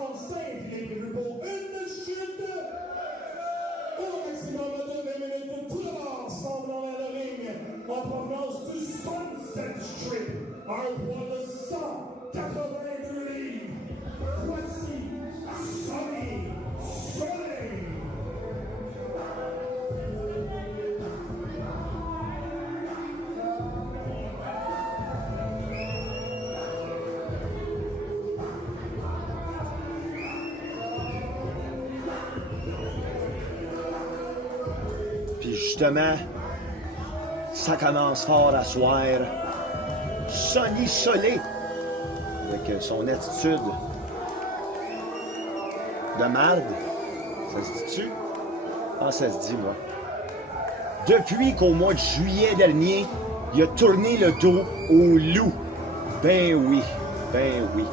français est pour une chute. Au maximum de 20 minutes, tout d'abord semble dans la ring en provenance du Sunset Strip, un poids de 182 livres. Voici Sonny Soleil. Puis justement, ça commence fort à soir. Sonny Soleil, avec son attitude de marde. Ça se dit-tu? Ah, ça se dit, moi. Depuis qu'au mois de juillet dernier, il a tourné le dos au loup. Ben oui, ben oui.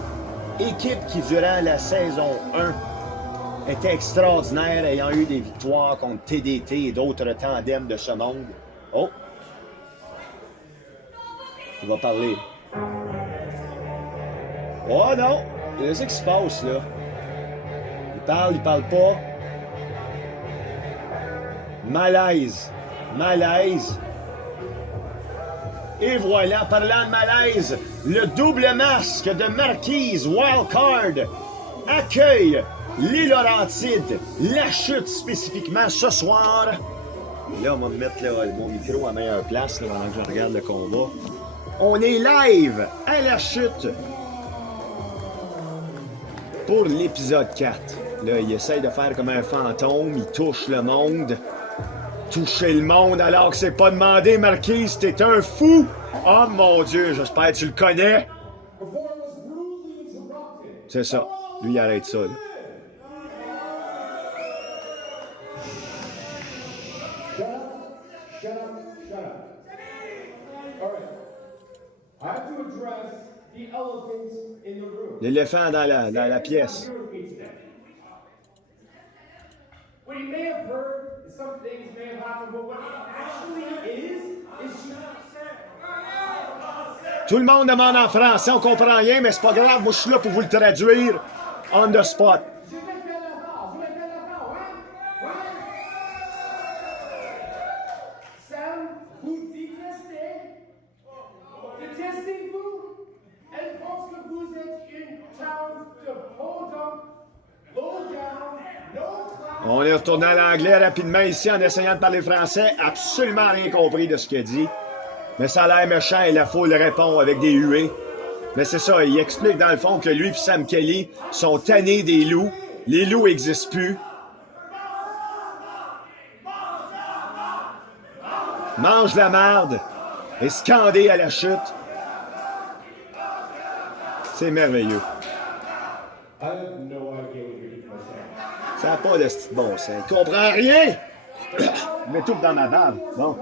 Équipe qui, durant la saison 1, était extraordinaire, ayant eu des victoires contre TDT et d'autres tandems de ce monde. Oh! Il va parler. Oh non! Qu'est-ce qui se passe, là? Il parle pas. Malaise. Malaise. Et voilà, parlant de malaise, le double masque de Marquise Wildcard accueille les Laurentides, la chute spécifiquement ce soir. Là, on va me mettre là, mon micro à meilleure place là, pendant que je regarde le combat. On est live à la chute pour l'épisode 4. Là, il essaye de faire comme un fantôme, il touche le monde. Toucher le monde alors que c'est pas demandé, Marquise, t'es un fou! Oh mon Dieu, j'espère que tu le connais! C'est ça. Lui, il arrête ça, là. L'éléphant dans la pièce. What you may have heard, some things may have happened, but what it actually is she... Tout le monde demande en français, on comprend rien, mais c'est pas grave, moi je suis là pour vous le traduire on the spot. Sam, vous détestez, détestez-vous, elle pense que vous êtes une town de podunk, low down, no class. On est retourné à l'anglais rapidement ici en essayant de parler français, absolument rien compris de ce qu'il dit. Mais ça a l'air méchant et la foule répond avec des huées. Mais c'est ça, il explique dans le fond que lui et Sam Kelly sont tannés des loups. Les loups n'existent plus. Mange la marde et scandé à la chute. C'est merveilleux. Ça n'a pas de petit bon sens. Il comprend rien! Mets tout dans ma barbe. Bon.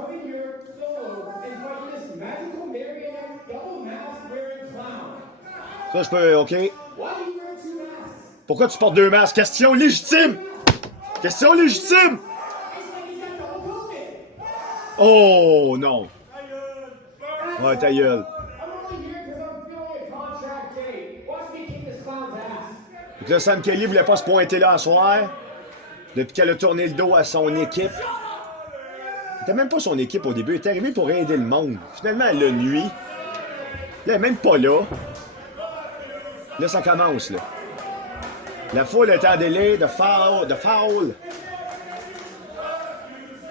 Ça, je peux, OK. Pourquoi tu portes deux masques? Question légitime! Question légitime! Oh, non. Ouais, ta gueule. Donc là, Sam Kelly voulait pas se pointer là à soir. Depuis qu'elle a tourné le dos à son équipe. C'était même pas son équipe au début. Elle est arrivée pour aider le monde. Finalement, elle l'a nuit. Là, elle est même pas là. Là, ça commence, là. La foule est en délai de foul.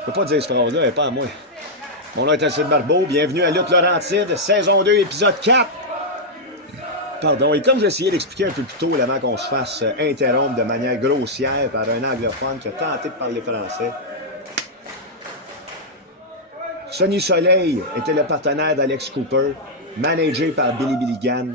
Je peux pas dire cette phrase-là, elle est pas à moi. Mon nom est Alcide Barbeau, bienvenue à Lutte Laurentide, saison 2, épisode 4. Pardon, et comme j'essayais d'expliquer un peu plus tôt, avant qu'on se fasse interrompre de manière grossière par un anglophone qui a tenté de parler français, Sonny Soleil était le partenaire d'Alex Cooper, managé par Billy Billigan.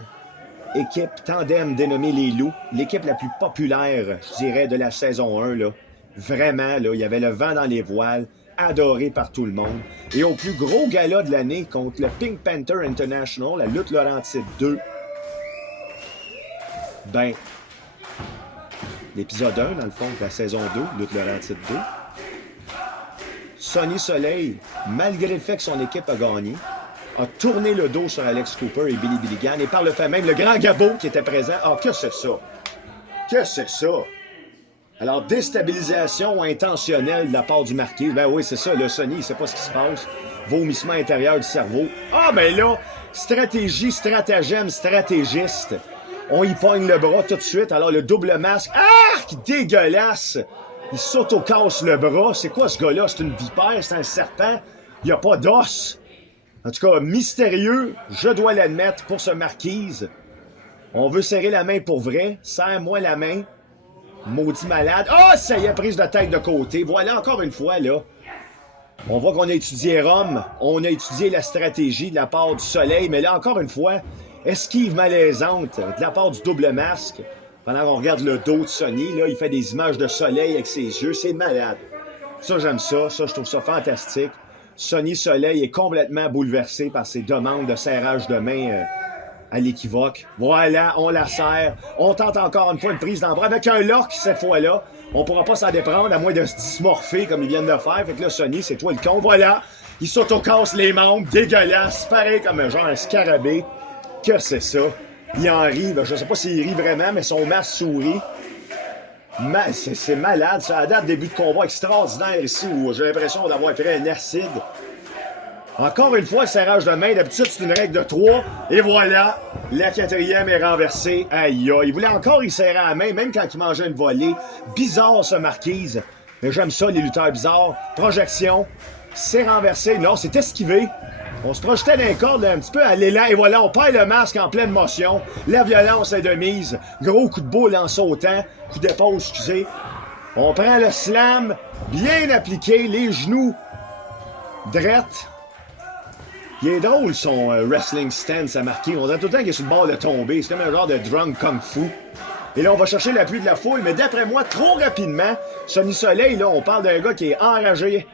Équipe tandem dénommée Les Loups, l'équipe la plus populaire, je dirais, de la saison 1. Là. Vraiment, là, il y avait le vent dans les voiles, adoré par tout le monde. Et au plus gros gala de l'année contre le Pink Panther International, la Lutte Laurentide 2, ben, l'épisode 1, dans le fond, de la saison 2, Lutte Laurentide 2, Sonny Soleil, malgré le fait que son équipe a gagné, a tourné le dos sur Alex Cooper et Billy Billigan, et par le fait même, le grand Gabo qui était présent, ah, que c'est ça? Que c'est ça? Alors, déstabilisation intentionnelle de la part du marquis. Ben oui, c'est ça, le Sonny, il sait pas ce qui se passe. Vomissement intérieur du cerveau. Ah, ben là, stratégie, stratagème, stratégiste. On y pogne le bras tout de suite. Alors, le double masque. Ah, dégueulasse! Il s'auto-casse le bras. C'est quoi ce gars-là? C'est une vipère? C'est un serpent? Il n'y a pas d'os. En tout cas, mystérieux, je dois l'admettre, pour ce marquise. On veut serrer la main pour vrai. Serre-moi la main. Maudit malade. Ah, ça y est, prise de tête de côté. Voilà, encore une fois, là. On voit qu'on a étudié Rome. On a étudié la stratégie de la part du soleil. Mais là, encore une fois, esquive malaisante de la part du double masque. Pendant qu'on regarde le dos de Sonny, là, il fait des images de soleil avec ses yeux. C'est malade. Ça, j'aime ça. Ça, je trouve ça fantastique. Sonny Soleil est complètement bouleversé par ses demandes de serrage de main à l'équivoque. Voilà, on la serre. On tente encore une fois une prise dans le bras avec un lock cette fois-là. On pourra pas s'en déprendre à moins de se dysmorpher comme ils viennent de faire. Fait que là, Sonny, c'est toi le con. Voilà, il s'auto-casse les membres. Dégueulasse. Pareil comme un genre un scarabée. Que c'est ça? Il en rit. Ben, je sais pas s'il rit vraiment, mais son masque sourit. C'est malade, ça. À date, début de combat extraordinaire ici où j'ai l'impression d'avoir pris un acide. Encore une fois, le serrage de main. D'habitude, c'est une règle de 3. Et voilà, la 4e est renversée. Aïe, aïe. Il voulait encore y serrer à la main, même quand il mangeait une volée. Bizarre, ce marquise. Mais j'aime ça, les lutteurs bizarres. Projection. C'est renversé. Non, c'est esquivé. On se projetait dans les cordes là, un petit peu à l'élan. Et voilà, on perd le masque en pleine motion. La violence est de mise. Gros coup de boule en sautant. Coup d'épaule, excusez. On prend le slam. Bien appliqué. Les genoux. Drette. Il est drôle, son wrestling stance à marquer. On dirait tout le temps qu'il est sur le bord de tomber. C'est comme un genre de drunk kung fu. Et là, on va chercher l'appui de la foule. Mais d'après moi, trop rapidement, Sonny Soleil, là, on parle d'un gars qui est enragé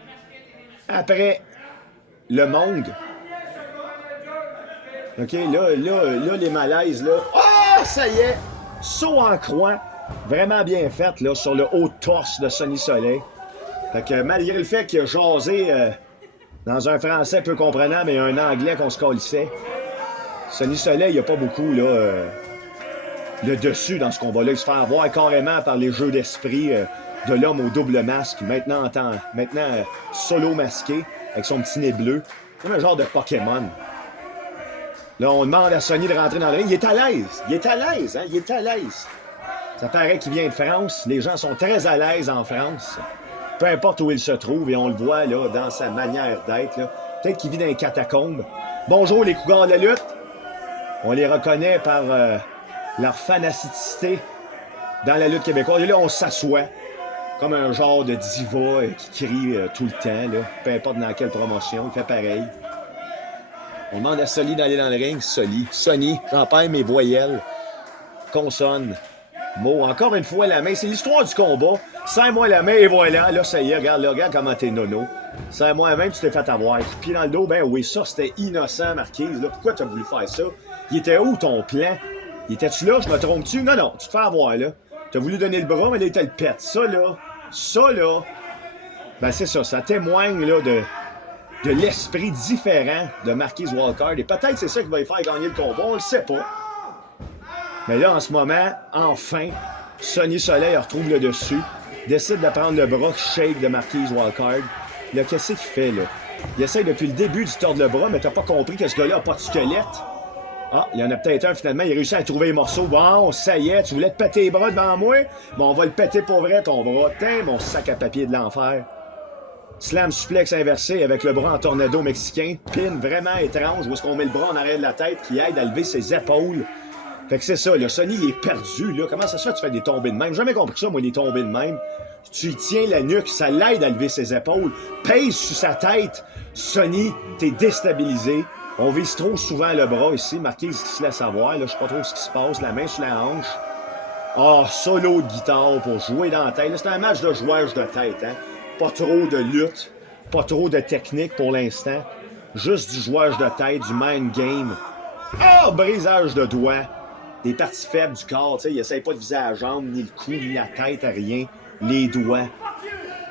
après le monde. OK, là, les malaises, là. Ah, ça y est! Saut en croix. Vraiment bien fait, là, sur le haut torse de Sonny Soleil. Fait que malgré le fait qu'il a jasé dans un français peu comprenant, mais un anglais qu'on se colissait, Sonny Soleil, il n'y a pas beaucoup, là, le dessus dans ce combat-là. Il se fait avoir carrément par les jeux d'esprit de l'homme au double masque. Maintenant, solo masqué, avec son petit nez bleu. Comme un genre de Pokémon. Là, on demande à Sonny de rentrer dans le ring. Il est à l'aise. Il est à l'aise, hein? Il est à l'aise. Ça paraît qu'il vient de France. Les gens sont très à l'aise en France. Peu importe où il se trouve, et on le voit, là, dans sa manière d'être, là. Peut-être qu'il vit dans les catacombes. Bonjour, les cougars de la lutte. On les reconnaît par leur fanaticité dans la lutte québécoise. Et là, on s'assoit comme un genre de diva qui crie tout le temps, là. Peu importe dans quelle promotion, il fait pareil. On demande à Sonny d'aller dans le ring. Sonny, j'en perds mes voyelles. Consonne. Mot. Encore une fois, la main. C'est l'histoire du combat. Serre-moi la main et voilà. Là, ça y est. Regarde comment t'es nono. Serre-moi la main, tu t'es fait avoir. Pied dans le dos, ben oui, ça, c'était innocent, Marquise. Là, pourquoi t'as voulu faire ça? Il était où ton plan? Il était-tu là? Je me trompe-tu? Non, tu te fais avoir, là. T'as voulu donner le bras, mais là, il te le pète. Ça, là, ben c'est ça. Ça témoigne, là, de l'esprit différent de Marquise Wildcard. Et peut-être c'est ça qui va lui faire gagner le combat, on le sait pas. Mais là, en ce moment, enfin, Sonny Soleil retrouve le dessus, décide de prendre le bras shake de Marquise Wildcard. Là, qu'est-ce qu'il fait, là? Il essaie depuis le début de tordre le bras, mais t'as pas compris que ce gars-là a pas de squelette. Ah, il y en a peut-être un, finalement, il a réussi à trouver les morceaux. Bon, ça y est, tu voulais te péter les bras devant moi? Bon, on va le péter pour vrai, ton bras. Tiens, mon sac à papier de l'enfer. Slam suplex inversé avec le bras en tornado mexicain. Pin vraiment étrange où est-ce qu'on met le bras en arrière de la tête qui aide à lever ses épaules. Fait que c'est ça, le Sonny il est perdu. Là. Comment ça se fait que tu fais des tombées de même? J'ai jamais compris ça, moi, des tombées de même. Tu lui tiens la nuque, ça l'aide à lever ses épaules. Pèse sur sa tête. Sonny, t'es déstabilisé. On vise trop souvent le bras ici. Marquise qui se laisse avoir. Là, je sais pas trop ce qui se passe. La main sur la hanche. Ah, solo de guitare pour jouer dans la tête. Là, c'est un match de jouage de tête, hein? Pas trop de lutte, pas trop de technique pour l'instant. Juste du jouage de tête, du mind game. Ah! Brisage de doigts. Des parties faibles du corps. Il essaye pas de viser la jambe, ni le cou, ni la tête, rien. Les doigts.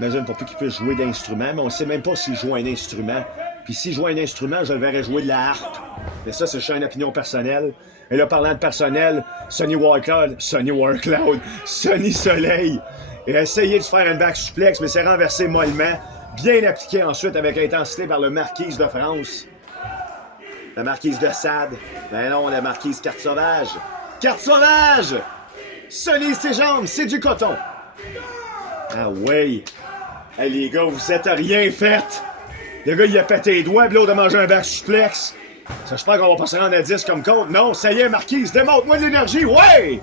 Imagine pas plus qu'il puisse jouer d'instrument, mais on sait même pas s'il joue un instrument. Puis s'il joue un instrument, je le verrais jouer de la harpe. Mais ça, c'est juste une opinion personnelle. Et là, parlant de personnel, Sonny Soleil a essayé de se faire un back suplex, mais s'est renversé mollement. Bien appliqué ensuite avec intensité par le Marquise de France. La Marquise de Sade. Ben non, la Marquise Carte Sauvage. Carte Sauvage! Sonny ses jambes, c'est du coton. Ah ouais. Hey les gars, vous êtes rien fait. Le gars, il a pété les doigts, puis l'autre a mangé un back suplex. Ça, je pense qu'on va pas se rendre à 10 comme compte. Non, ça y est, Marquise, démontre-moi de l'énergie, ouais!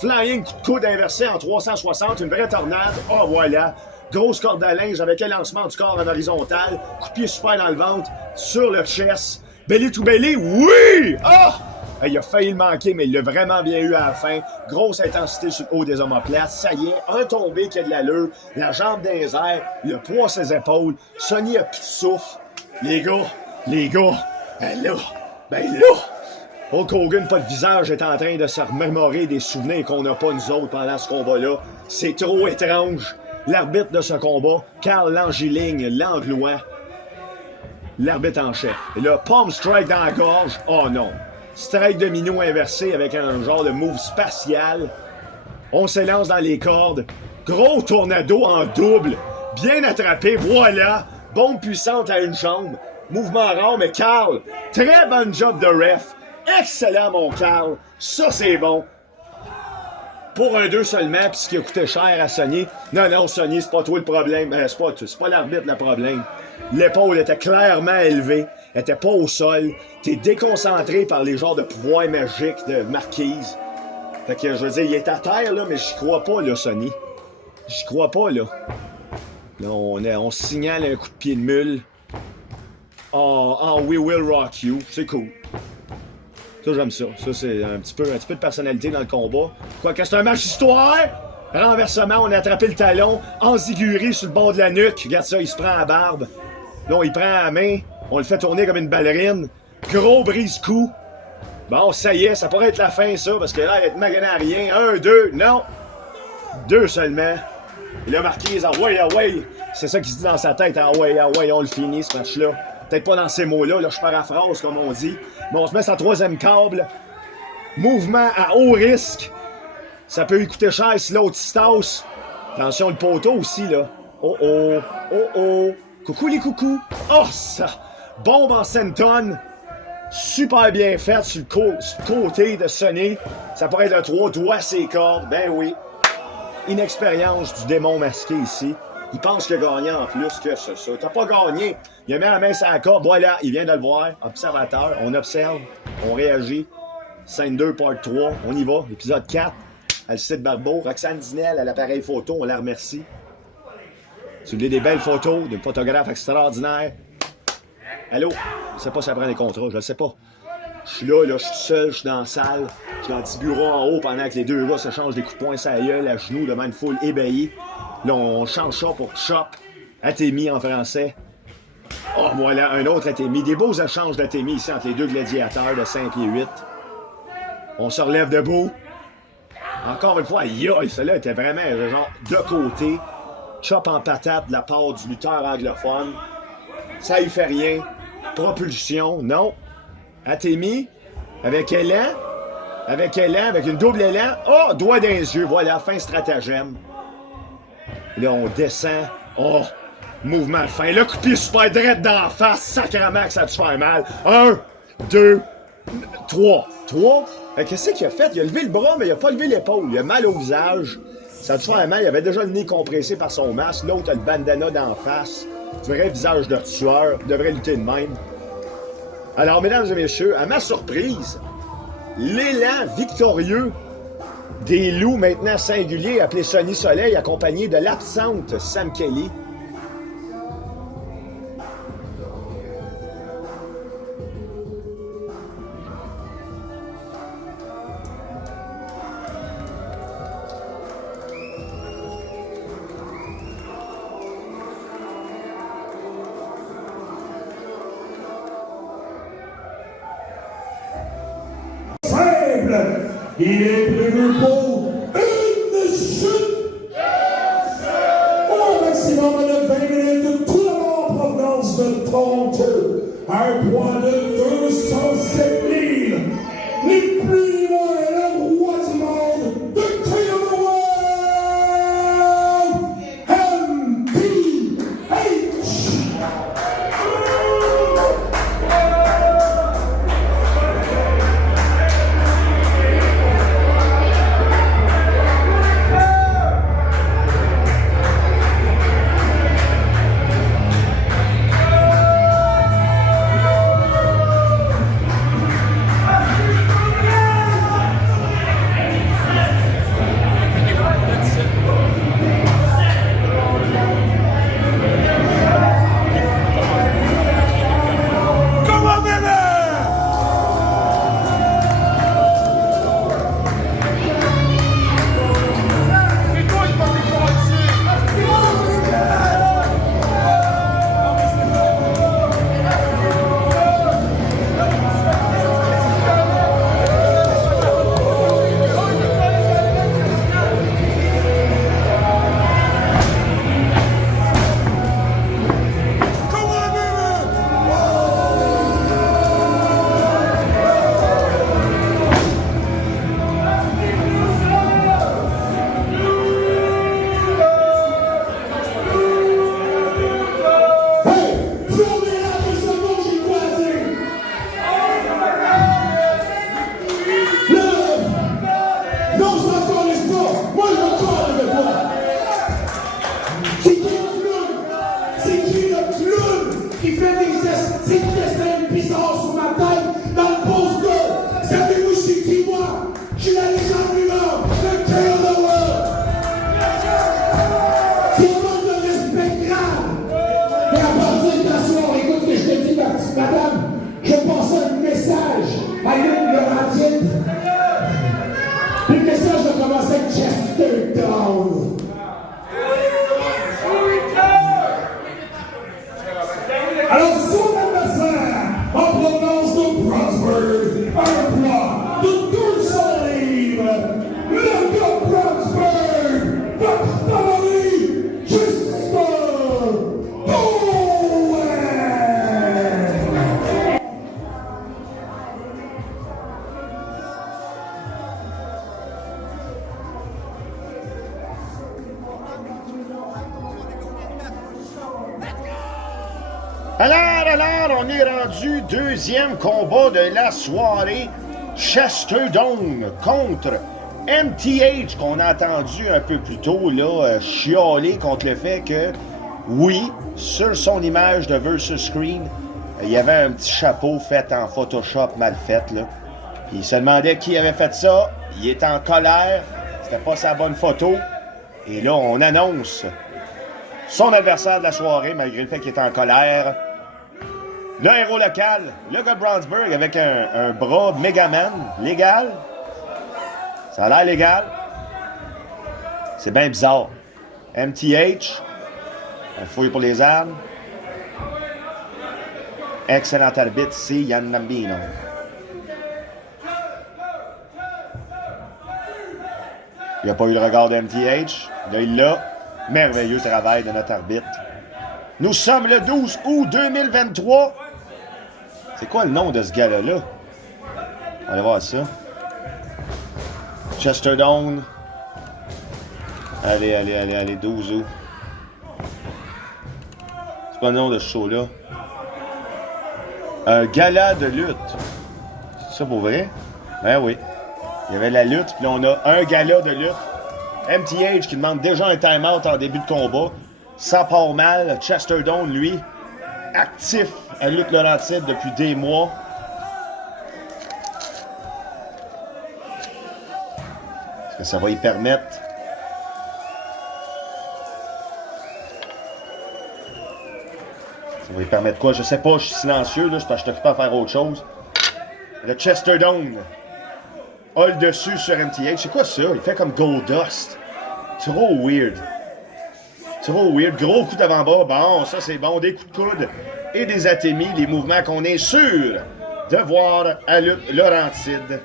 Flying coup de coude inversé en 360, une vraie tornade. Oh, voilà. Grosse corde à linge avec un lancement du corps en horizontal. Coup de pied super dans le ventre, sur le chest. Belly to belly, oui! Ah! Oh! Il a failli le manquer, mais il l'a vraiment bien eu à la fin. Grosse intensité sur le haut des omoplates. Ça y est, un tombé qui a de l'allure, la jambe dans les airs, le poids à ses épaules. Sonny a plus de souffle. Les gars, ben là, Hulk Hogan, pas de visage, est en train de se remémorer des souvenirs qu'on n'a pas nous autres pendant ce combat-là. C'est trop étrange. L'arbitre de ce combat, Carl Langiligne, l'anglois, l'arbitre en chef. Et là, palm strike dans la gorge. Oh non. Strike de minou inversé avec un genre de move spatial. On s'élance dans les cordes. Gros tornado en double. Bien attrapé, voilà. Bombe puissante à une jambe. Mouvement rare, mais Carl, très bon job de ref. Excellent, mon Carl. Ça, c'est bon. Pour un 2 seulement, puis ce qui a coûté cher à Sonny. Non, Sonny, c'est pas toi le problème. C'est pas l'arbitre le problème. L'épaule était clairement élevée. Elle était pas au sol. T'es déconcentré par les genres de pouvoirs magiques de Marquise. Fait que, je veux dire, il est à terre, là, mais j'y crois pas, là, Sonny. J'y crois pas, là. Là, on signale un coup de pied de mule. Oh, we will rock you. C'est cool. Ça, j'aime ça. Ça, c'est un petit peu de personnalité dans le combat. Quoique c'est un match histoire! Renversement, on a attrapé le talon, enziguré sur le bord de la nuque. Regarde ça, il se prend à la barbe. Là, il prend à la main, on le fait tourner comme une ballerine. Gros brise-cou. Bon, ça y est, ça pourrait être la fin, ça, parce que là, il est magané à rien. 1, 2, non! 2 seulement. Et là, Marquise, ah ouais. C'est ça qui se dit dans sa tête, ah ouais, on le finit, ce match-là. Peut-être pas dans ces mots-là, là, je paraphrase, comme on dit. Mais on se met sa troisième câble. Mouvement à haut risque. Ça peut lui coûter cher si l'autre se tasse. Attention, le poteau aussi, là. Oh. Coucou les coucous. Oh, ça. Bombe en senton. Super bien faite sur le côté de Sonny. Ça pourrait être un 3 doigts ses cordes. Ben oui. Inexpérience du démon masqué ici. Il pense qu'il a gagné en plus que ça. T'as pas gagné. Il a mis la main sur la corde. Voilà, il vient de le voir. Observateur. On observe. On réagit. Scène 2, part 3. On y va. Épisode 4. Alcide Barbeau. Roxane Dinel à l'appareil photo. On la remercie. Si vous voulez des belles photos d'un photographe extraordinaire. Allô? Je sais pas si ça prend des contrats. Je le sais pas. Je suis là, je suis seul. Je suis dans la salle. Je suis dans le petit bureau en haut pendant que les deux gars se changent des coups de poing sur la gueule, à genoux, devant une foule ébahie. Là, on change ça pour Chop. Athémie en français. Oh, voilà, un autre Athémie. Des beaux échanges d'Athémie ici entre les deux gladiateurs de 5 pieds 8. On se relève debout. Encore une fois, celui-là était vraiment genre de côté. Chop en patate de la part du lutteur anglophone. Ça y fait rien. Propulsion, non. Athémie, avec élan, avec une double élan. Oh, doigt dans les yeux. Voilà, fin stratagème. Là, on descend. Oh, mouvement de fin. Le coup de pied super direct dans la face. Sacrément que ça a dû faire mal. 1, 2, 3. 3? Qu'est-ce qu'il a fait? Il a levé le bras, mais il a pas levé l'épaule. Il a mal au visage. Ça a dû faire mal. Il avait déjà le nez compressé par son masque. L'autre a le bandana d'en face. Vrai visage de tueur. Il devrait lutter de même. Alors, mesdames et messieurs, à ma surprise, l'élan victorieux des loups maintenant singuliers appelés Sonny Soleil, accompagné de l'absente Sam Kelly. Il est prévu pour une chute au maximum de 20 minutes, tout d'abord en provenance de Toronto, un poids de 207 000. Ni plus ni moins, le roi Alors, on est rendu deuxième combat de la soirée. Chester Dome contre MTH, qu'on a entendu un peu plus tôt, là, chialer contre le fait que, oui, sur son image de Versus Screen, il y avait un petit chapeau fait en Photoshop mal fait, là. Il se demandait qui avait fait ça. Il est en colère. C'était pas sa bonne photo. Et là, on annonce son adversaire de la soirée, malgré le fait qu'il est en colère. Le héros local, le gars de Brownsburg, avec un bras Megaman. Légal. Ça a l'air légal. C'est bien bizarre. MTH. On fouille pour les armes. Excellent arbitre ici, Yann Lambino. Il n'y a pas eu le regard de MTH. Là, il l'a. Merveilleux travail de notre arbitre. Nous sommes le 12 août 2023. C'est quoi le nom de ce gars-là? On va aller voir ça. Chester Dome. Allez, 12 août. C'est pas le nom de ce show-là. Un gala de lutte. C'est ça pour vrai? Ben oui. Il y avait la lutte, puis là, on a un gala de lutte. MTH qui demande déjà un time-out en début de combat. Ça part mal. Chester Dome, lui, actif à Lutte Laurentide depuis des mois. Est-ce que ça va y permettre? Ça va y permettre quoi? Je sais pas, je suis silencieux, là, c'est parce que je suis occupé à faire autre chose. Le Chester Dome a le dessus sur MTH. C'est quoi ça? Il fait comme Goldust. Trop weird. Trop weird. Gros coup d'avant-bras. Bon, ça c'est bon. Des coups de coude et des atémies. Les mouvements qu'on est sûr de voir à Lutte Laurentide.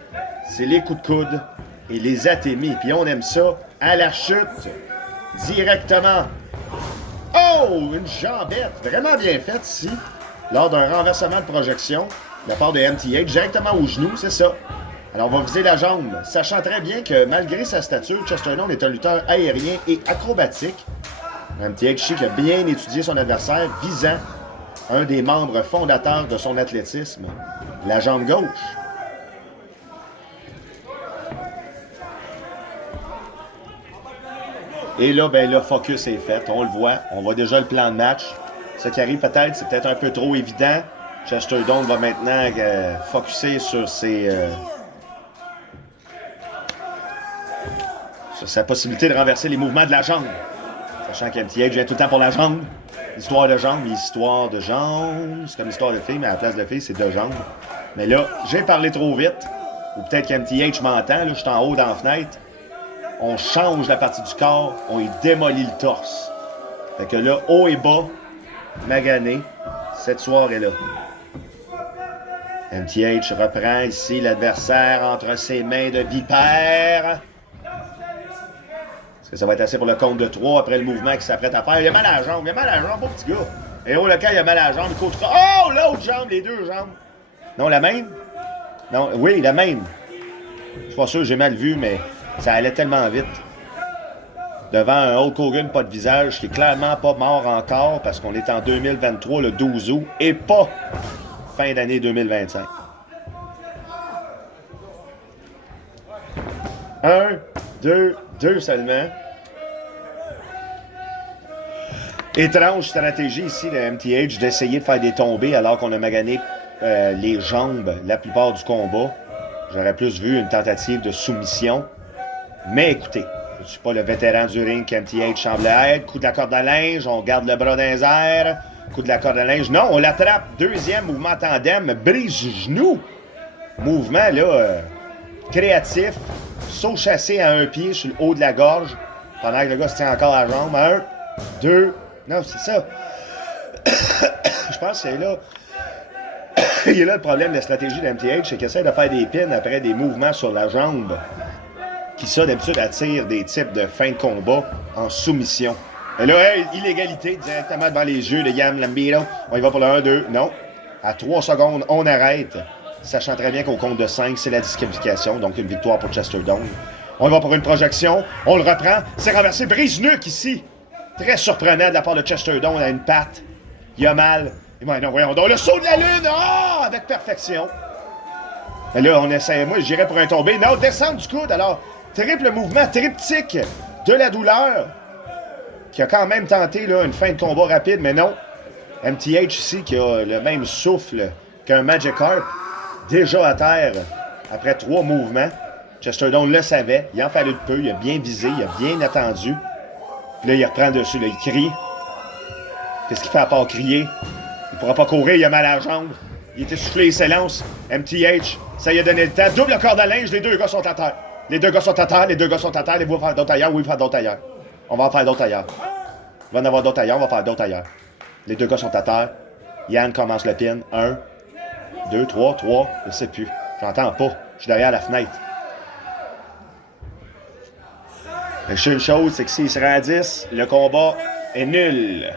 C'est les coups de coude et les atémies. Puis on aime ça à la chute. Directement. Oh! Une jambette. Vraiment bien faite ici. Lors d'un renversement de projection de la part de MTH. Directement au genou. C'est ça. Alors, on va viser la jambe, sachant très bien que malgré sa stature, Chester Dome est un lutteur aérien et acrobatique. MTH qui a bien étudié son adversaire, visant un des membres fondateurs de son athlétisme, la jambe gauche. Et là, ben le focus est fait, on le voit, on voit déjà le plan de match. Ce qui arrive peut-être, c'est peut-être un peu trop évident. Chester Dome va maintenant focusser sur sa possibilité de renverser les mouvements de la jambe. Sachant qu'MTH vient tout le temps pour la jambe. Histoire de jambe, histoire de jambe. C'est comme histoire de fille, mais à la place de fille, c'est de jambe. Mais là, j'ai parlé trop vite. Ou peut-être qu'MTH m'entend. Là, je suis en haut dans la fenêtre. On change la partie du corps. On y démolit le torse. Fait que là, haut et bas, magané, cette soirée-là. MTH reprend ici l'adversaire entre ses mains de vipère. Est-ce que ça va être assez pour le compte de 3 après le mouvement qu'il s'apprête à faire? Il a mal à la jambe, beau petit gars. Et au local, il a mal à la jambe, il coach. Oh, l'autre jambe, les deux jambes. Non, la même? Non, oui, la même. Je suis pas sûr, j'ai mal vu, mais ça allait tellement vite. Devant un Hulk Hogan pas de visage, qui est clairement pas mort encore, parce qu'on est en 2023, le 12 août, et pas fin d'année 2025. 1, 2 seulement. Étrange stratégie ici de MTH d'essayer de faire des tombées alors qu'on a magané les jambes la plupart du combat. J'aurais plus vu une tentative de soumission. Mais écoutez, je ne suis pas le vétéran du ring qu'MTH semblait être. Coup de la corde à linge, on garde le bras dans les airs. Coup de la corde à linge. Non, on l'attrape. Deuxième mouvement tandem, brise genou. Mouvement là créatif. Saut chassé à un pied sur le haut de la gorge. Pendant que le gars se tient encore à la jambe. 1, 2. Non, c'est ça. Je pense que c'est là. Il est là le problème de la stratégie de MTH, c'est qu'il essaie de faire des pins après des mouvements sur la jambe. Qui, ça, d'habitude, attire des types de fin de combat en soumission. Et là, illégalité directement devant les yeux de Yann Lambino. On y va pour le 1, 2. Non. À 3 secondes, on arrête. Sachant très bien qu'au compte de 5, c'est la disqualification. Donc, une victoire pour Chester Dome. On y va pour une projection. On le reprend. C'est renversé. Brise-nuque ici. Très surprenant de la part de Chester Dome. On a une patte. Il a mal. Ouais, non, voyons donc. Le saut de la lune! Ah! Avec perfection. Mais là, on essaie. Moi, j'irais pour un tombé. Non, descendre du coude. Alors, triple mouvement triptyque de la douleur. Qui a quand même tenté là, une fin de combat rapide, mais non. MTH ici, qui a le même souffle qu'un Magikarp. Déjà à terre après 3 mouvements. Chesterdome le savait. Il en fallait de peu. Il a bien visé. Il a bien attendu. Puis là, il reprend dessus. Là, il crie. Qu'est-ce qu'il fait à part crier? Il pourra pas courir, il a mal à la jambe. Il était soufflé, il s'élance. MTH, ça y a donné le temps. Double corde à linge, les deux gars sont à terre. Les deux gars sont à terre, les deux gars sont à terre. Les vous faire d'autres ailleurs, oui, faire d'autres ailleurs. On va en faire d'autres ailleurs. Il va en avoir d'autres ailleurs, on va faire d'autres ailleurs. Les deux gars sont à terre. Yann commence le pin. 1, 2, 3, je sais plus. J'entends pas. Je suis derrière la fenêtre. Mais je sais une chose, c'est que s'il se rend à 10, le combat est nul.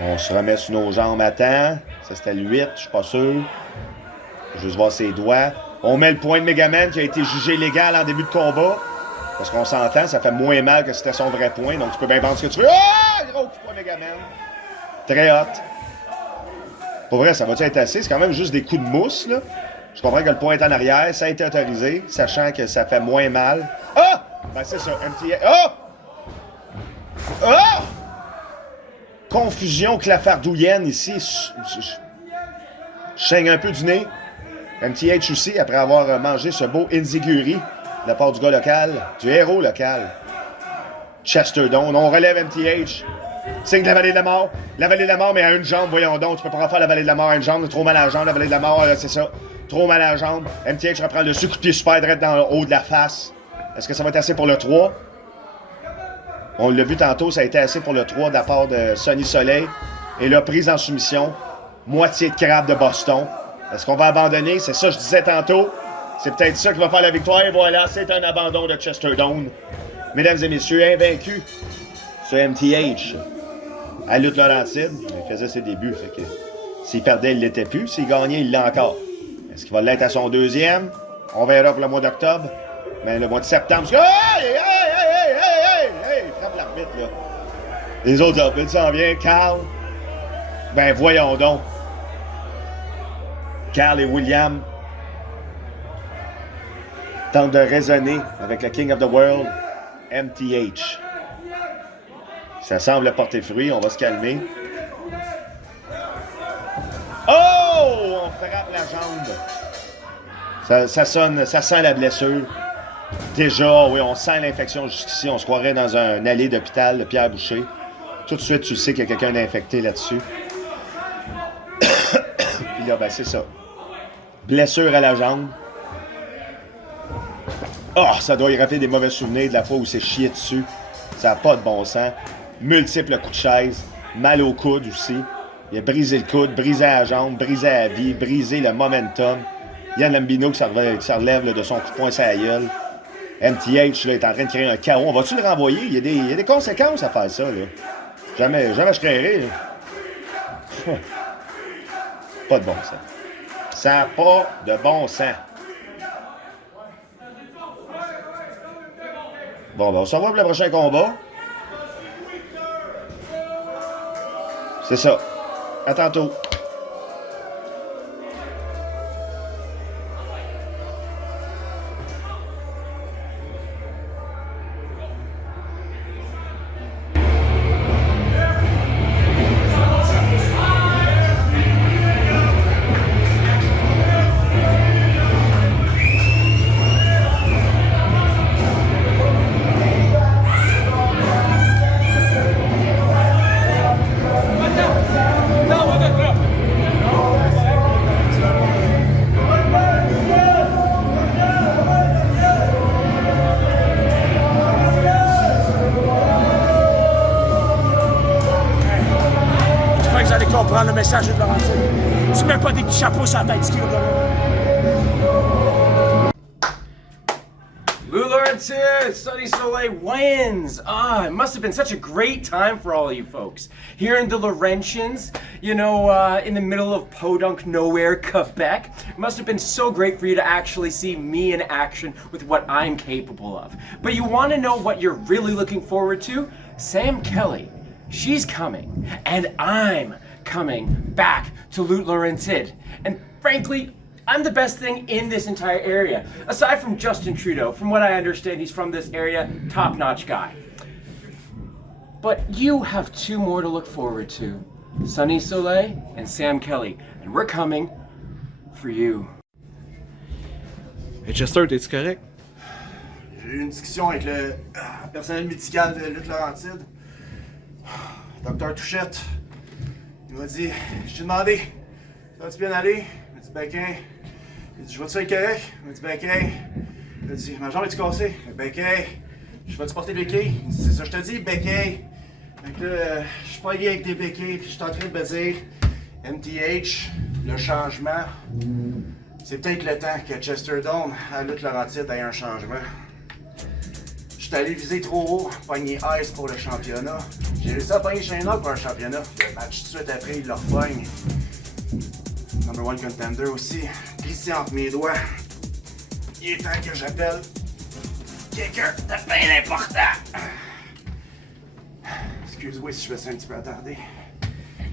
On se remet sur nos jambes à temps. Ça, c'était le 8, je suis pas sûr. Je vais juste voir ses doigts. On met le point de Megaman qui a été jugé légal en début de combat. Parce qu'on s'entend, ça fait moins mal que c'était son vrai point. Donc, tu peux bien vendre ce que tu veux. Ah! Gros coup de poing Megaman. Très hot. Pour vrai, ça va-tu être assez? C'est quand même juste des coups de mousse, là. Je comprends que le point est en arrière. Ça a été autorisé, sachant que ça fait moins mal. Ah! Ben, c'est ça. MTA. Ah! Ah! Confusion clafardouillenne ici. Je saigne un peu du nez. MTH aussi, après avoir mangé ce beau Inziguri de la part du gars local, du héros local. Chesterdome. On relève MTH. Signe de la vallée de la mort. La vallée de la mort, mais à une jambe, voyons donc. Tu peux pas faire la vallée de la mort à une jambe. Trop mal à la jambe, la vallée de la mort, c'est ça. Trop mal à la jambe. MTH reprend le dessus, coup de pied super direct dans le haut de la face. Est-ce que ça va être assez pour le 3? On l'a vu tantôt, ça a été assez pour le 3 de la part de Sonny Soleil. Et là, prise en soumission, moitié de crabe de Boston. Est-ce qu'on va abandonner? C'est ça que je disais tantôt. C'est peut-être ça qui va faire la victoire. Et voilà, c'est un abandon de Chesterdome. Mesdames et messieurs, invaincu sur MTH. À Lutte Laurentide, il faisait ses débuts. Fait que s'il perdait, il ne l'était plus. S'il gagnait, il l'a encore. Est-ce qu'il va l'être à son deuxième? On verra pour le mois d'octobre. Mais le mois de septembre, frappe l'arbitre, là. Les autres arbitres s'en viennent. Carl. Ben, voyons donc. Carl et William tentent de raisonner avec le King of the World, MTH. Ça semble porter fruit. On va se calmer. Oh! On frappe la jambe. Ça sonne, ça sent la blessure. Déjà, oui, on sent l'infection jusqu'ici. On se croirait dans un allée d'hôpital de Pierre Boucher. Tout de suite, tu sais qu'il y a quelqu'un d'infecté là-dessus. Puis là, ben, c'est ça. Blessure à la jambe. Oh, ça doit y rappeler des mauvais souvenirs de la fois où c'est chié dessus. Ça n'a pas de bon sens. Multiples coups de chaise. Mal au coude aussi. Il a brisé le coude, brisé la jambe, brisé la vie, brisé le momentum. Yann Lambino qui se relève là, de son coup de poing sur la gueule. MTH là, est en train de créer un chaos. On va-tu le renvoyer? Il y a des conséquences à faire ça. Là. Jamais je créerai. Pas de bon sens. Ça n'a pas de bon sens. Bon, ben on se revoit pour le prochain combat. C'est ça. À tantôt. Comprendre le message de Laurentide. Tu mets pas des petits chapeaux sur la tête du kilo de Lou Laurentide, Sonny Soleil wins! It must have been such a great time for all you folks. Here in the Laurentians, you know, in the middle of Podunk nowhere, Quebec. It must have been so great for you to actually see me in action with what I'm capable of. But you want to know what you're really looking forward to? Sam Kelly. she's coming, and I'm coming back to Lut Laurentide. And frankly, I'm the best thing in this entire area. Aside from Justin Trudeau, from what I understand, he's from this area, top-notch guy. But you have two more to look forward to, Sunny Soleil and Sam Kelly, and we're coming for you. Hey Chester, t'es-tu correct? J'ai eu une discussion avec le personnel médical de Lutte Laurentide. Docteur Touchette. Il m'a dit, je t'ai demandé, ça va-tu bien aller? Il m'a dit, Béquin. Il dit, je vais-tu être correct? Il m'a dit, Béquin. Il a dit, ma jambe est-tu cassée? Béquin. Je vais-tu porter béquille? Il dit, c'est ça, je te dis, béquille. Fait que là, je suis pas lié avec des béquilles, puis je suis en train de me dire, MTH, le changement. C'est peut-être le temps que Chester Dome à Lutte Laurentide ait un changement. J'étais allé viser trop haut, pogner Ice pour le championnat. J'ai réussi à pogner Shayna pour un championnat. Le match tout de suite après, il le repogne. Number one contender aussi. Glissé entre mes doigts. Il est temps que j'appelle quelqu'un de bien important. Excuse-moi si je me sens un petit peu attardé.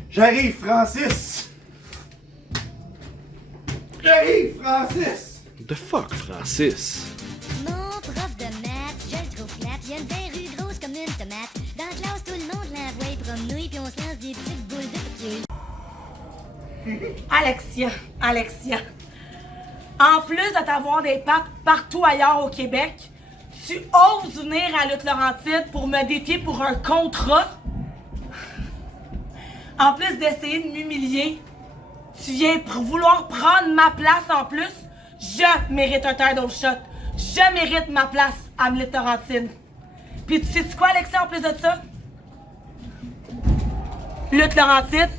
J'arrive, Francis! J'arrive, Francis! The fuck, Francis? Mon prof de maths, je le trouve plate. Il y a une verrue grosse comme une tomate. Dans la classe, tout le monde l'envoie promener, puis on se lance des petites boules de papier. Alexia. En plus de t'avoir des pattes partout ailleurs au Québec, tu oses venir à Lutte Laurentide pour me défier pour un contrat? En plus d'essayer de m'humilier, tu viens pour vouloir prendre ma place en plus? Je mérite un title shot. Je mérite ma place à Lutte Laurentide. Puis tu sais quoi, Alexia, en plus de ça? Lutte Laurentide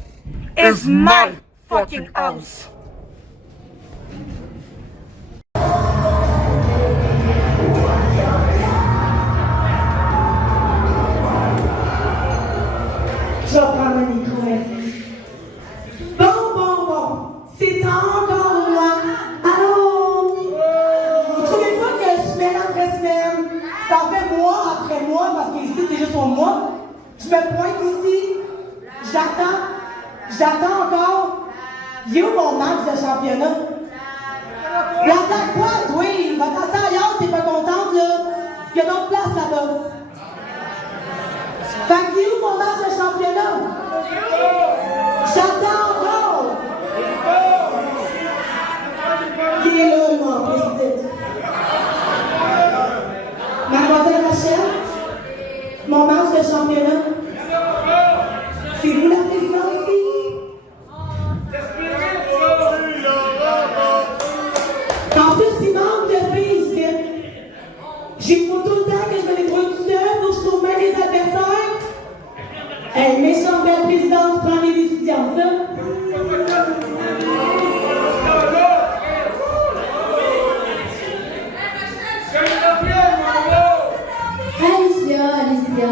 is my fucking house. Je vais prendre le micro, merci. Bon, c'est encore moi. Allô? Vous trouvez pas que semaine après semaine, ça fait mois après mois, parce que ici c'est juste pour moi, je me pointe ici, j'attends encore. Il est où mon match de championnat? L'attaque quoi, oui, va passer ailleurs, t'es pas contente, là. Il y a d'autres places là-bas. Fait qu'il est où mon match de championnat? J'attends encore! Il est là, moi, président. Mademoiselle Rachel, mon match de championnat. C'est vous la présidente ici? En plus, il manque de filles ici. J'ai faut tout le temps que je me débrouille tout seul, faut que je trouve même les adversaires. Hey, méchante belle présidente, prends les décisions, ça. Alicia.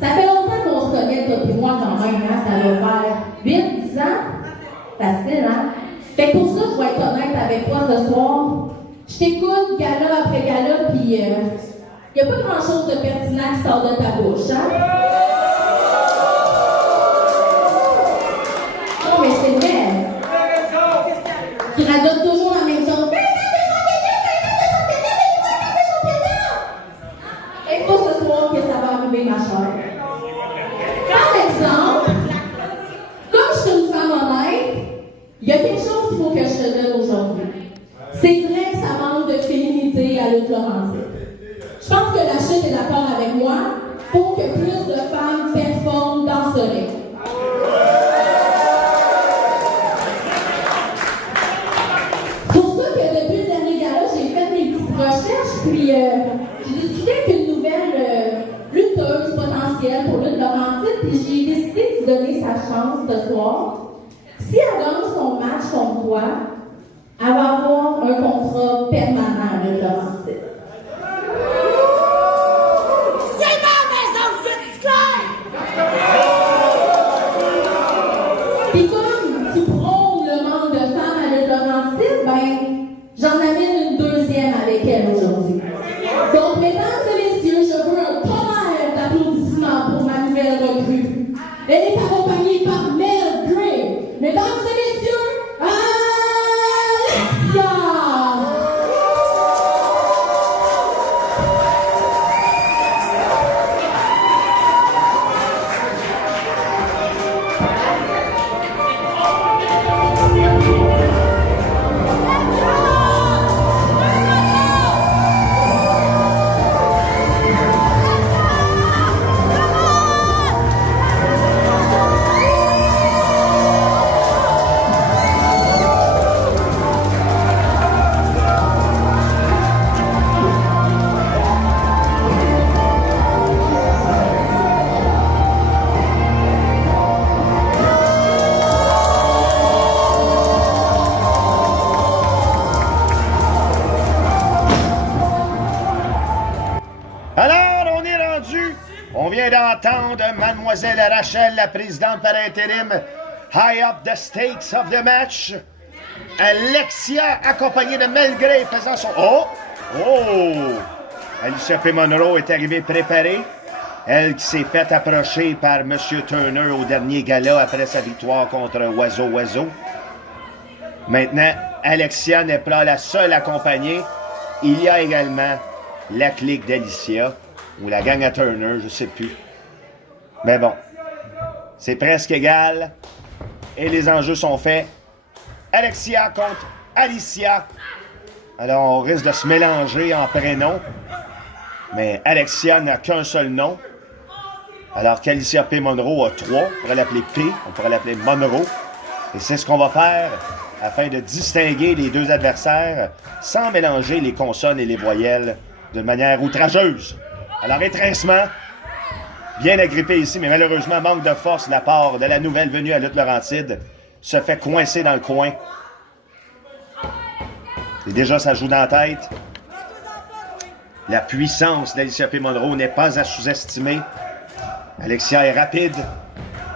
Ça fait longtemps qu'on se connaît, toi et moi, quand même, hein? Ça va faire 8-10 ans. Facile, hein? Fait que pour ça, je vais être honnête avec toi ce soir. Je t'écoute gala après gala, puis y a pas grand-chose de pertinent qui sort de ta bouche, hein? Non, mais c'est vrai. Tu radotes toujours la même chose. Et c'est pas ce soir que ça va arriver, ma chère. Par exemple, comme je suis une femme honnête, il y a quelque chose qu'il faut que je te donne aujourd'hui. C'est vrai que ça manque de féminité à Lutte Laurentide. Je pense que la chute est d'accord avec moi. Il faut que plus de femmes performent dans ce ring. C'est pour ça que depuis le dernier gala, j'ai fait mes petites recherches, puis j'ai discuté avec une nouvelle lutteuse potentielle pour Lutte Laurentide, puis j'ai décidé de donner sa chance ce soir. Si elle gagne son match contre toi, elle va avoir un contrat permanent à Lutte Laurentide. C'est ma maison, c'est clair! Puis comme tu prônes le manque de femmes à Lutte Laurentide, ben, j'en amène une deuxième avec elle aujourd'hui. Donc, mesdames et messieurs, je veux un tonnerre d'applaudissements pour ma nouvelle recrue. On vient d'entendre Mademoiselle Rachel, la présidente par intérim, high up the stakes of the match. Alexia, accompagnée de Melgrave, faisant son... Oh! Alicia P. Monroe est arrivée préparée. Elle qui s'est faite approcher par M. Turner au dernier gala après sa victoire contre Oiseau. Maintenant, Alexia n'est pas la seule accompagnée. Il y a également la clique d'Alicia, ou la gang à Turner, je ne sais plus. Mais bon, c'est presque égal. Et les enjeux sont faits. Alexia contre Alicia. Alors, on risque de se mélanger en prénoms. Mais Alexia n'a qu'un seul nom. Alors qu'Alicia P. Monroe a 3. On pourrait l'appeler P, on pourrait l'appeler Monroe. Et c'est ce qu'on va faire afin de distinguer les deux adversaires sans mélanger les consonnes et les voyelles d'une manière outrageuse. Alors, étrincement, bien agrippé ici, mais malheureusement, manque de force de la part de la nouvelle venue à Lutte Laurentide, se fait coincer dans le coin. Et déjà, ça joue dans la tête. La puissance d'Alicia P. Monroe n'est pas à sous-estimer. Alexia est rapide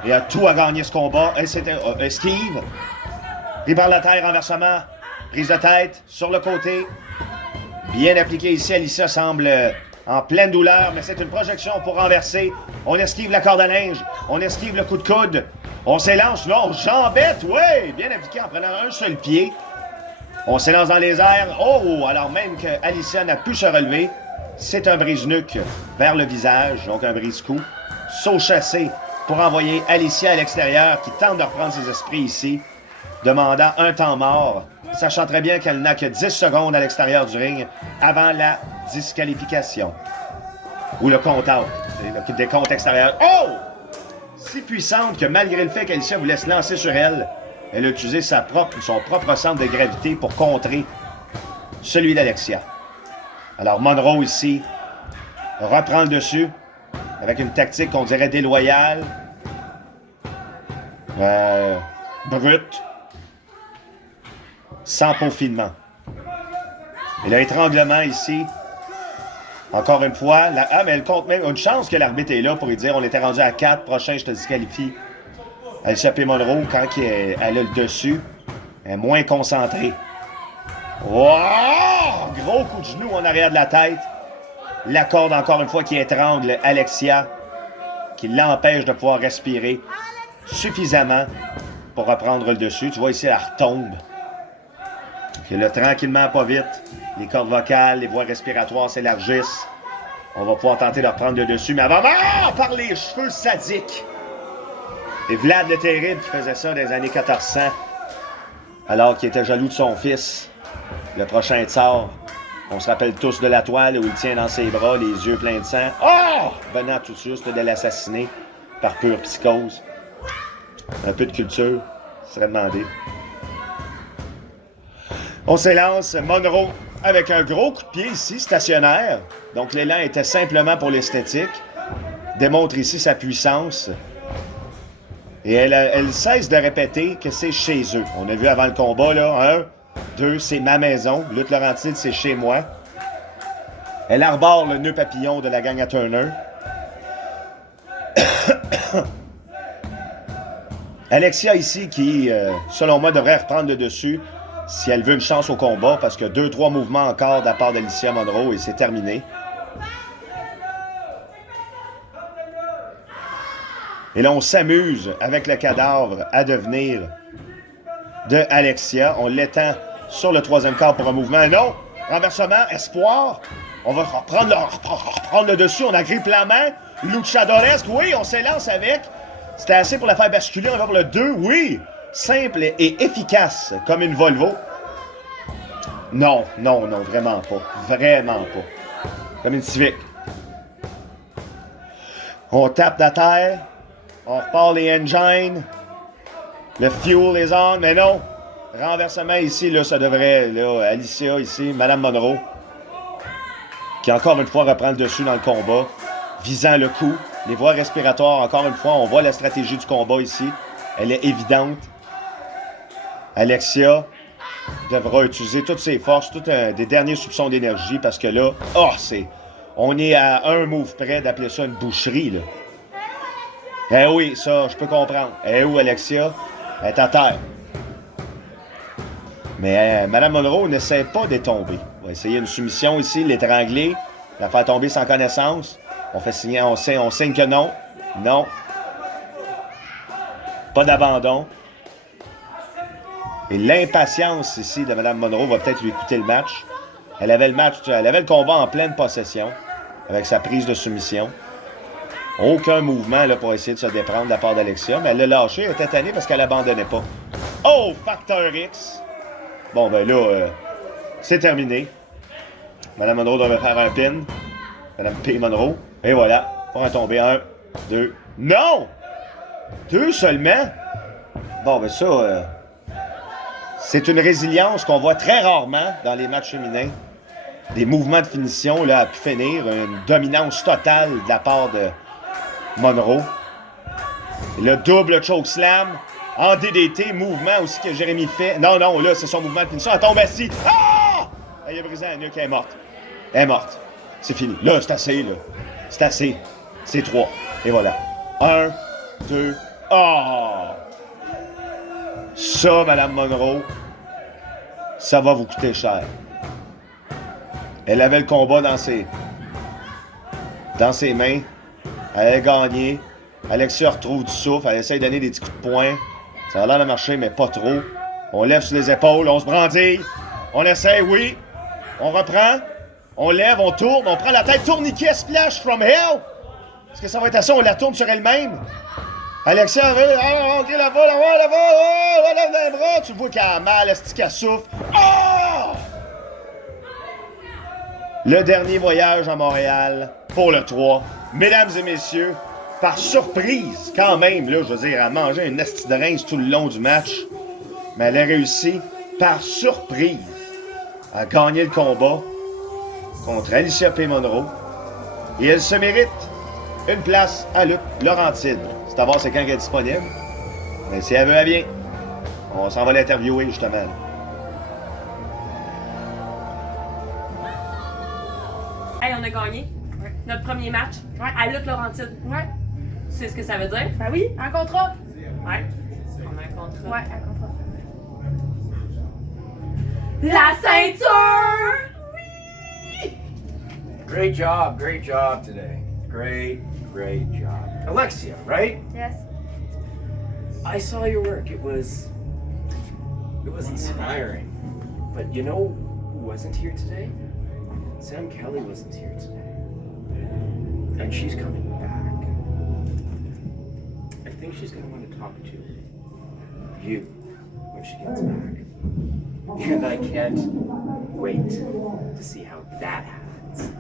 et a tout à gagner ce combat. Elle s'est esquive. Pris par la terre, renversement. Prise de tête sur le côté. Bien appliqué ici. Alicia semble en pleine douleur, mais c'est une projection pour renverser. On esquive la corde à linge. On esquive le coup de coude. On s'élance. Là, on jambette. Oui, bien appliqué en prenant un seul pied. On s'élance dans les airs. Oh, alors même que Alicia n'a pu se relever, c'est un brise-nuque vers le visage, donc un brise-cou. Saut chassé pour envoyer Alicia à l'extérieur qui tente de reprendre ses esprits ici, demandant un temps mort, sachant très bien qu'elle n'a que 10 secondes à l'extérieur du ring avant la disqualification. Ou le compte-out, le décompte extérieur. Oh! Si puissante que malgré le fait qu'Alicia voulait se lancer sur elle, elle a utilisé son propre centre de gravité pour contrer celui d'Alexia. Alors Monroe ici reprend le dessus avec une tactique qu'on dirait déloyale, brute, sans peaufinement. Et l'étranglement ici, encore une fois, mais elle compte même une chance que l'arbitre est là pour lui dire on était rendu à 4, prochain je te disqualifie. Alicia P. Monroe, quand elle a le dessus, elle est moins concentrée. Wow! Gros coup de genou en arrière de la tête. La corde, encore une fois, qui étrangle Alexia, qui l'empêche de pouvoir respirer suffisamment pour reprendre le dessus. Tu vois ici, elle retombe. Et là, tranquillement, pas vite, les cordes vocales, les voies respiratoires s'élargissent. On va pouvoir tenter de reprendre le dessus, mais avant, par les cheveux sadiques. Et Vlad le Terrible qui faisait ça dans les années 1400, alors qu'il était jaloux de son fils, le prochain tsar. On se rappelle tous de la toile où il tient dans ses bras les yeux pleins de sang. Oh! Venant tout juste de l'assassiner par pure psychose. Un peu de culture, serait demandé. On s'élance, Monroe avec un gros coup de pied ici, stationnaire. Donc l'élan était simplement pour l'esthétique. Démontre ici sa puissance. Et elle cesse de répéter que c'est chez eux. On a vu avant le combat, là, 1, 2, c'est ma maison. Lutte Laurentide, c'est chez moi. Elle arbore le nœud papillon de la gang à Turner. Alexia ici qui, selon moi, devrait reprendre le dessus si elle veut une chance au combat parce que 2-3 mouvements encore de la part d'Alicia Monroe et c'est terminé. Et là, on s'amuse avec le cadavre à devenir de Alexia. On l'étend sur le 3e quart pour un mouvement. Non! Renversement, espoir. On va reprendre le dessus. On agrippe la main. Luchadoresque. Oui, on s'élance avec. C'était assez pour la faire basculer. On va pour le 2. Oui! Simple et efficace comme une Volvo. Non, non, non, vraiment pas. Vraiment pas. Comme une Civic. On tape la terre. On repart les engines. Le fuel est on, mais non. Renversement ici, là, ça devrait, là, Alicia ici, Madame Monroe, qui encore une fois reprend le dessus dans le combat, visant le coup. Les voies respiratoires, encore une fois, on voit la stratégie du combat ici. Elle est évidente. Alexia devra utiliser toutes ses forces, des derniers soupçons d'énergie, parce que là, On est à un move près d'appeler ça une boucherie, là. Eh oui, ça, je peux comprendre. Eh où, Alexia? Elle est à terre. Mais Mme Monroe n'essaie pas de tomber. On va essayer une soumission ici, l'étrangler, la faire tomber sans connaissance. On fait signer, on signe que non. Non. Pas d'abandon. Et l'impatience ici de Mme Monroe va peut-être lui coûter le match. Elle avait le combat en pleine possession avec sa prise de soumission. Aucun mouvement là, pour essayer de se déprendre de la part d'Alexia, mais elle l'a lâché, elle était tannée parce qu'elle n'abandonnait pas. Oh, facteur X! Bon, ben là, c'est terminé. Mme Monroe devait faire un pin. Mme P. Monroe. Et voilà, pour en tomber. 1, 2. Non! 2 seulement? Bon, ben ça, c'est une résilience qu'on voit très rarement dans les matchs féminins. Des mouvements de finition là, à pu finir. Une dominance totale de la part de Monroe. Et le double chokeslam en DDT, mouvement aussi que Jérémy fait. Non, non, là, c'est son mouvement de finition. Elle tombe assis. Ah! Elle a brisé la nuque, elle est morte. Elle est morte. C'est fini. Là, c'est assez, là. C'est assez. C'est 3. Et voilà. 1, 2. Ah! Ça, Mme Monroe, ça va vous coûter cher. Elle avait le combat dans ses mains. Elle a gagné. Alexia retrouve du souffle. Elle essaie de donner des petits coups de poing. Ça a l'air de marcher, mais pas trop. On lève sur les épaules, on se brandille. On essaie, oui. On reprend. On lève, on tourne. On prend la tête. Tourniquet, splash from hell. Est-ce que ça va être ça? On la tourne sur elle-même. Alexia, lève les bras. Tu vois qu'elle a mal, est-ce qu'elle souffle. Oh! Le dernier voyage à Montréal pour le 3. Mesdames et messieurs, par surprise, quand même, là, je veux dire, à manger un esti de rince tout le long du match, mais elle a réussi, par surprise, à gagner le combat contre Alicia P. Monroe. Et elle se mérite une place à lutte Laurentide. C'est à voir c'est quand elle est disponible. Mais si elle veut, elle vient. On s'en va l'interviewer, justement. Hey, on a gagné. Ouais. Notre premier match. Ouais. À lutte Laurentide. Ouais. Tu sais ce que ça veut dire? Ben oui, un contrat. Ouais. On a un contrat. Ouais, un contrat. La ceinture! Oui! Great job today. Great job. Alexia, right? Yes. I saw your work. It was inspiring. But you know who wasn't here today? Sam Kelly wasn't here today. And she's coming back. I think she's going to want to talk to you when she gets back. And I can't wait to see how that happens.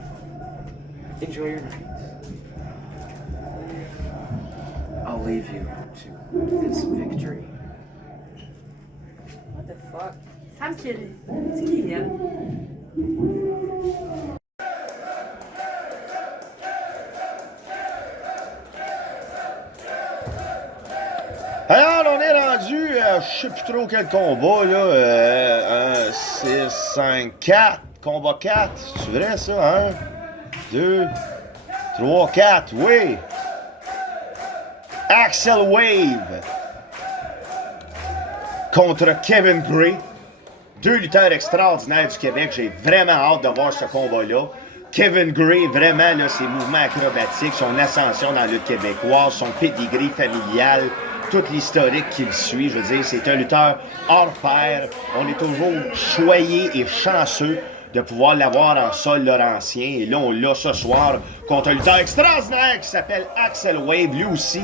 Enjoy your night. I'll leave you to this victory. What the fuck? Sam Kelly. C'est qui, elle? Alors, on est rendu, je sais plus trop quel combat, là. 1, 6, 5, 4. Combat 4. C'est vrai, ça? 1, 2, 3, 4. Oui. Axel Wave contre Kevin Gray. 2 lutteurs extraordinaires du Québec. J'ai vraiment hâte de voir ce combat-là. Kevin Gray, vraiment, là, ses mouvements acrobatiques, son ascension dans la lutte québécoise, son pedigree familial, toute l'historique qu'il suit. Je veux dire, c'est un lutteur hors pair. On est toujours choyé et chanceux de pouvoir l'avoir en sol laurentien. Et là, on l'a ce soir contre un lutteur extraordinaire qui s'appelle Axel Wave, lui aussi,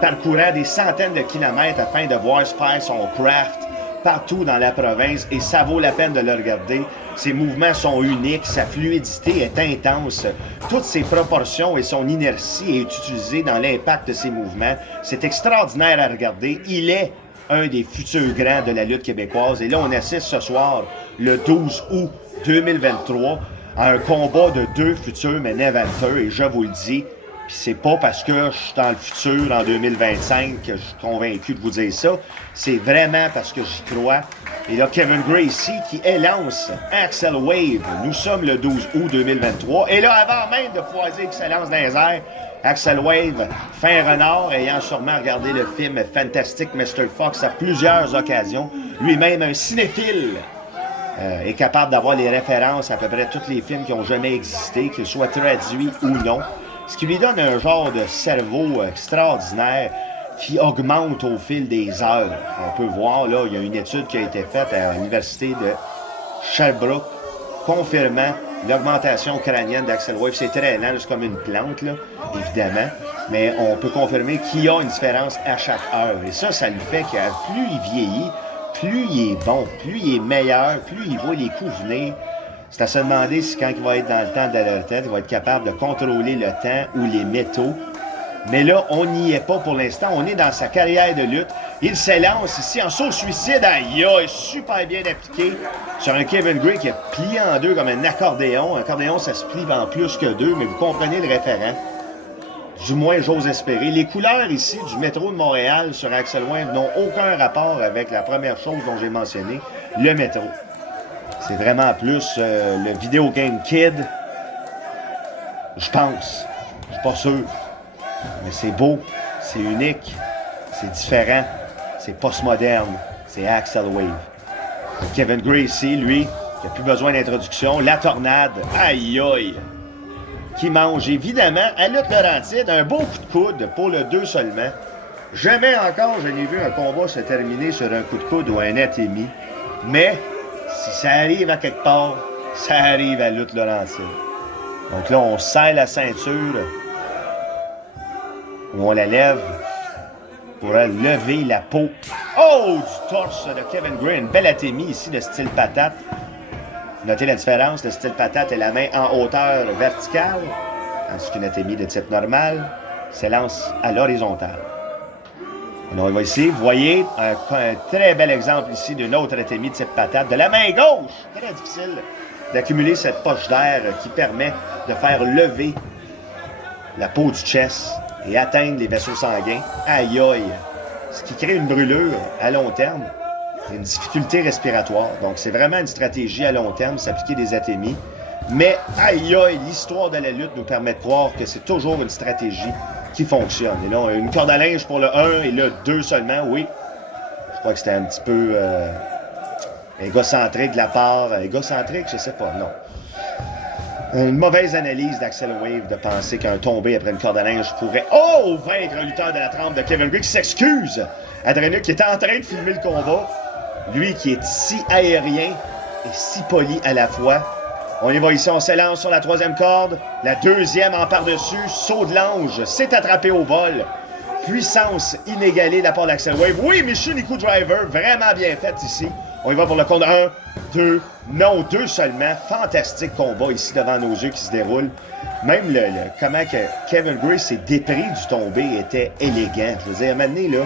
parcourant des centaines de kilomètres afin de voir se faire son craft partout dans la province, et ça vaut la peine de le regarder. Ses mouvements sont uniques, sa fluidité est intense, toutes ses proportions et son inertie est utilisée dans l'impact de ses mouvements. C'est extraordinaire à regarder. Il est un des futurs grands de la lutte québécoise. Et là, on assiste ce soir, le 12 août 2023, à un combat de 2 futurs main eventers. Et je vous le dis, Puis c'est pas parce que je suis dans le futur, en 2025, que je suis convaincu de vous dire ça. C'est vraiment parce que j'y crois. Et là, Kevin Gray ici qui élance Axel Wave. Nous sommes le 12 août 2023. Et là, avant même de foiser Excellence dans les airs, Axel Wave, fin renard, ayant sûrement regardé le film Fantastic Mr. Fox à plusieurs occasions, lui-même un cinéphile, est capable d'avoir les références à peu près tous les films qui ont jamais existé, qu'ils soient traduits ou non. Ce qui lui donne un genre de cerveau extraordinaire qui augmente au fil des heures. On peut voir, là, il y a une étude qui a été faite à l'université de Sherbrooke confirmant l'augmentation crânienne d'Axel Wave. C'est très lent, c'est comme une plante, là, évidemment, mais on peut confirmer qu'il y a une différence à chaque heure. Et ça lui fait que plus il vieillit, plus il est bon, plus il est meilleur, plus il voit les coups venir. C'est à se demander si quand il va être dans le temps de la retraite, il va être capable de contrôler le temps ou les métaux. Mais là, on n'y est pas pour l'instant. On est dans sa carrière de lutte. Il s'élance ici en saut suicide. Aïe, aïe, super bien appliqué sur un Kevin Gray qui est plié en deux comme un accordéon. Un accordéon, ça se plie en plus que deux, mais vous comprenez le référent. Du moins, j'ose espérer. Les couleurs ici du métro de Montréal sur Axel Wave n'ont aucun rapport avec la première chose dont j'ai mentionné, le métro. C'est vraiment plus le Video Game Kid. Je pense. Je suis pas sûr. Mais c'est beau, c'est unique, c'est différent, c'est postmoderne, c'est Axel Wave. Kevin Gray ici, lui, qui n'a plus besoin d'introduction, la tornade, aïe aïe, qui mange évidemment à Lutte Laurentide un beau coup de coude pour le 2 seulement. Jamais encore je n'ai vu un combat se terminer sur un coup de coude ou un atémie, mais si ça arrive à quelque part, ça arrive à Lutte Laurentide. Donc là, on serre la ceinture, où on la lève pour lever la peau. Oh! Du torse de Kevin Gray. Une belle atémie ici de style patate. Notez la différence. Le style patate est la main en hauteur verticale, tandis qu'une atémie de type normal s'élance à l'horizontale. On va ici. Vous voyez un très bel exemple ici d'une autre atémie de type patate. De la main gauche. Très difficile d'accumuler cette poche d'air qui permet de faire lever la peau du chest et atteindre les vaisseaux sanguins. Aïe aïe! Ce qui crée une brûlure à long terme, une difficulté respiratoire. Donc c'est vraiment une stratégie à long terme, s'appliquer des atémies. Mais aïe aïe, l'histoire de la lutte nous permet de croire que c'est toujours une stratégie qui fonctionne. Et là, on a une corde à linge pour le 1 et le 2 seulement, oui. Je crois que c'était un petit peu égocentrique de la part. Égocentrique, je sais pas, non. Une mauvaise analyse d'Axel Wave de penser qu'un tombé après une corde à linge pourrait vaincre un lutteur de la trempe de Kevin Gray qui s'excuse. Adrenu qui est en train de filmer le combat. Lui qui est si aérien et si poli à la fois. On y va ici, on s'élance sur la troisième corde. La deuxième en par-dessus. Saut de l'ange. C'est attrapé au vol. Puissance inégalée de la part d'Axel Wave. Oui, Michiniku Driver. Vraiment bien fait ici. On y va pour le compte 1, 2, non, 2 seulement. Fantastique combat ici devant nos yeux qui se déroule. Même comment que Kevin Gray s'est dépris du tombé était élégant. Je veux dire, maintenant, là,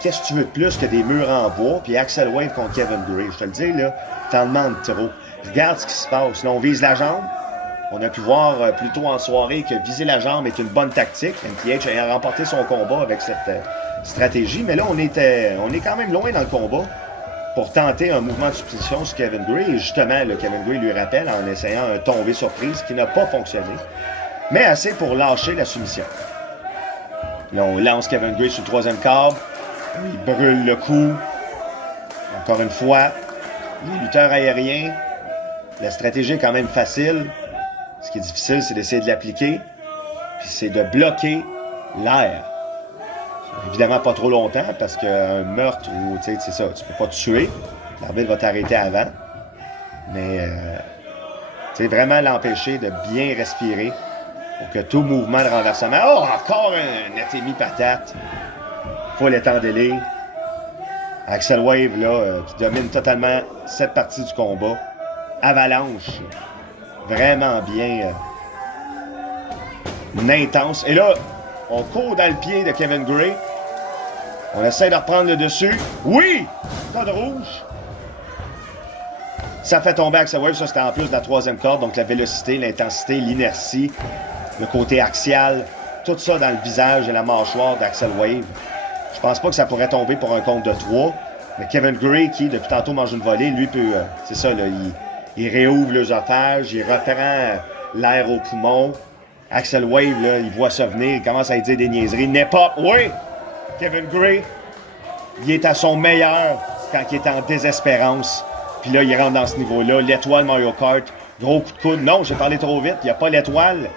qu'est-ce que tu veux de plus que des murs en bois? Puis Axel Wave contre Kevin Gray. Je te le dis, là, t'en demandes trop. Regarde ce qui se passe. Là, on vise la jambe. On a pu voir plus tôt en soirée que viser la jambe est une bonne tactique. MPH ayant remporté son combat avec cette stratégie. Mais là, on est quand même loin dans le combat pour tenter un mouvement de substitution sur Kevin Gray. Et justement, Kevin Gray lui rappelle en essayant un tombé surprise qui n'a pas fonctionné, mais assez pour lâcher la soumission. Là, on lance Kevin Gray sur le troisième câble. Il brûle le coup. Encore une fois, les lutteurs aériens, la stratégie est quand même facile. Ce qui est difficile, c'est d'essayer de l'appliquer. Puis c'est de bloquer l'air. Évidemment, pas trop longtemps, parce qu'un meurtre, ou tu sais, c'est ça, tu peux pas te tuer. L'arbitre va t'arrêter avant. Mais, tu sais, vraiment l'empêcher de bien respirer pour que tout mouvement de renversement... Oh, encore un atémie patate. Full étant délai. Axel Wave, là, qui domine totalement cette partie du combat. Avalanche. Vraiment bien. Intense. Et là, on court dans le pied de Kevin Gray. On essaie de reprendre le dessus. Oui! Code rouge. Ça fait tomber Axel Wave. Ça, c'était en plus de la troisième corde. Donc, la vélocité, l'intensité, l'inertie, le côté axial tout ça dans le visage et la mâchoire d'Axel Wave. Je pense pas que ça pourrait tomber pour un compte de 3. Mais Kevin Gray, qui depuis tantôt mange une volée, lui peut. C'est ça, là, il réouvre l'œsophage, il reprend l'air au poumon. Axel Wave, là, il voit ça venir, il commence à lui dire des niaiseries. N'est pas. Oui! Kevin Gray, il est à son meilleur quand il est en désespérance. Puis là, il rentre dans ce niveau-là. L'étoile Mario Kart, gros coup de coude. Non, j'ai parlé trop vite, il n'y a pas l'étoile.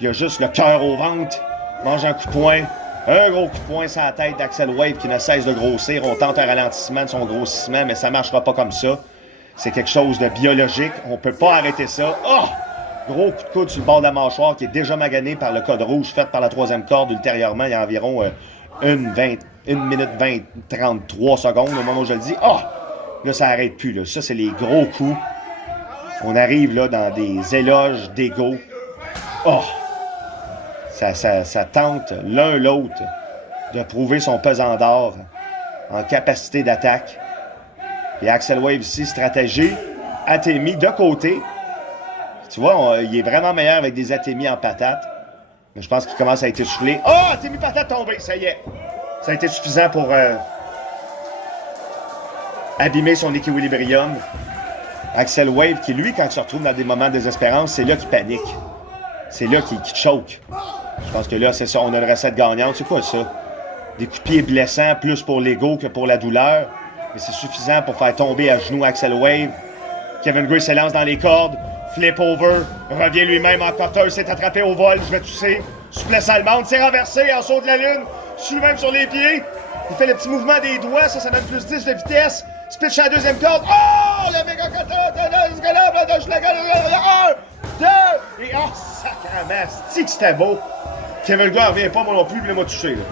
Il y a juste le cœur au ventre. Mange un coup de poing. Un gros coup de poing sur la tête d'Axel Wave qui ne cesse de grossir. On tente un ralentissement de son grossissement, mais ça ne marchera pas comme ça. C'est quelque chose de biologique. On ne peut pas arrêter ça. Oh! Gros coup de coude sur le bord de la mâchoire qui est déjà magané par le code rouge fait par la troisième corde ultérieurement. Il y a environ 1 minute 20, 33 secondes au moment où je le dis. Oh! Là, ça n'arrête plus. Là. Ça, c'est les gros coups. On arrive là dans des éloges d'ego. Oh! Ça tente l'un l'autre de prouver son pesant d'or en capacité d'attaque. Et Axel Wave ici, stratégie, Atemi de côté. Tu vois, il est vraiment meilleur avec des Atemi en patate. Mais je pense qu'il commence à être essoufflé. Oh! Atemi patate tombée, ça y est. Ça a été suffisant pour abîmer son équilibrium. Axel Wave, qui lui, quand il se retrouve dans des moments de désespérance, c'est là qu'il panique. C'est là qu'il choque. Je pense que là, c'est ça, on a une recette gagnante. C'est quoi ça? Des coups de pied blessants, plus pour l'ego que pour la douleur. Mais c'est suffisant pour faire tomber à genoux Axel Wave. Kevin Gray s'élance dans les cordes. Flip over. Revient lui-même en cutter. S'est attrapé au vol. Je vais tousser. Souplesse allemande. C'est renversé en saut de la lune. Suit lui-même sur les pieds. Il fait le petit mouvement des doigts. Ça donne plus 10 de vitesse. Spitch à la deuxième corde. Oh! Le méga cutter. Un, deux. Et oh, sacrément. C'est que c'était beau. Kevin Gray revient pas, moi non plus, il m'a touché. Là.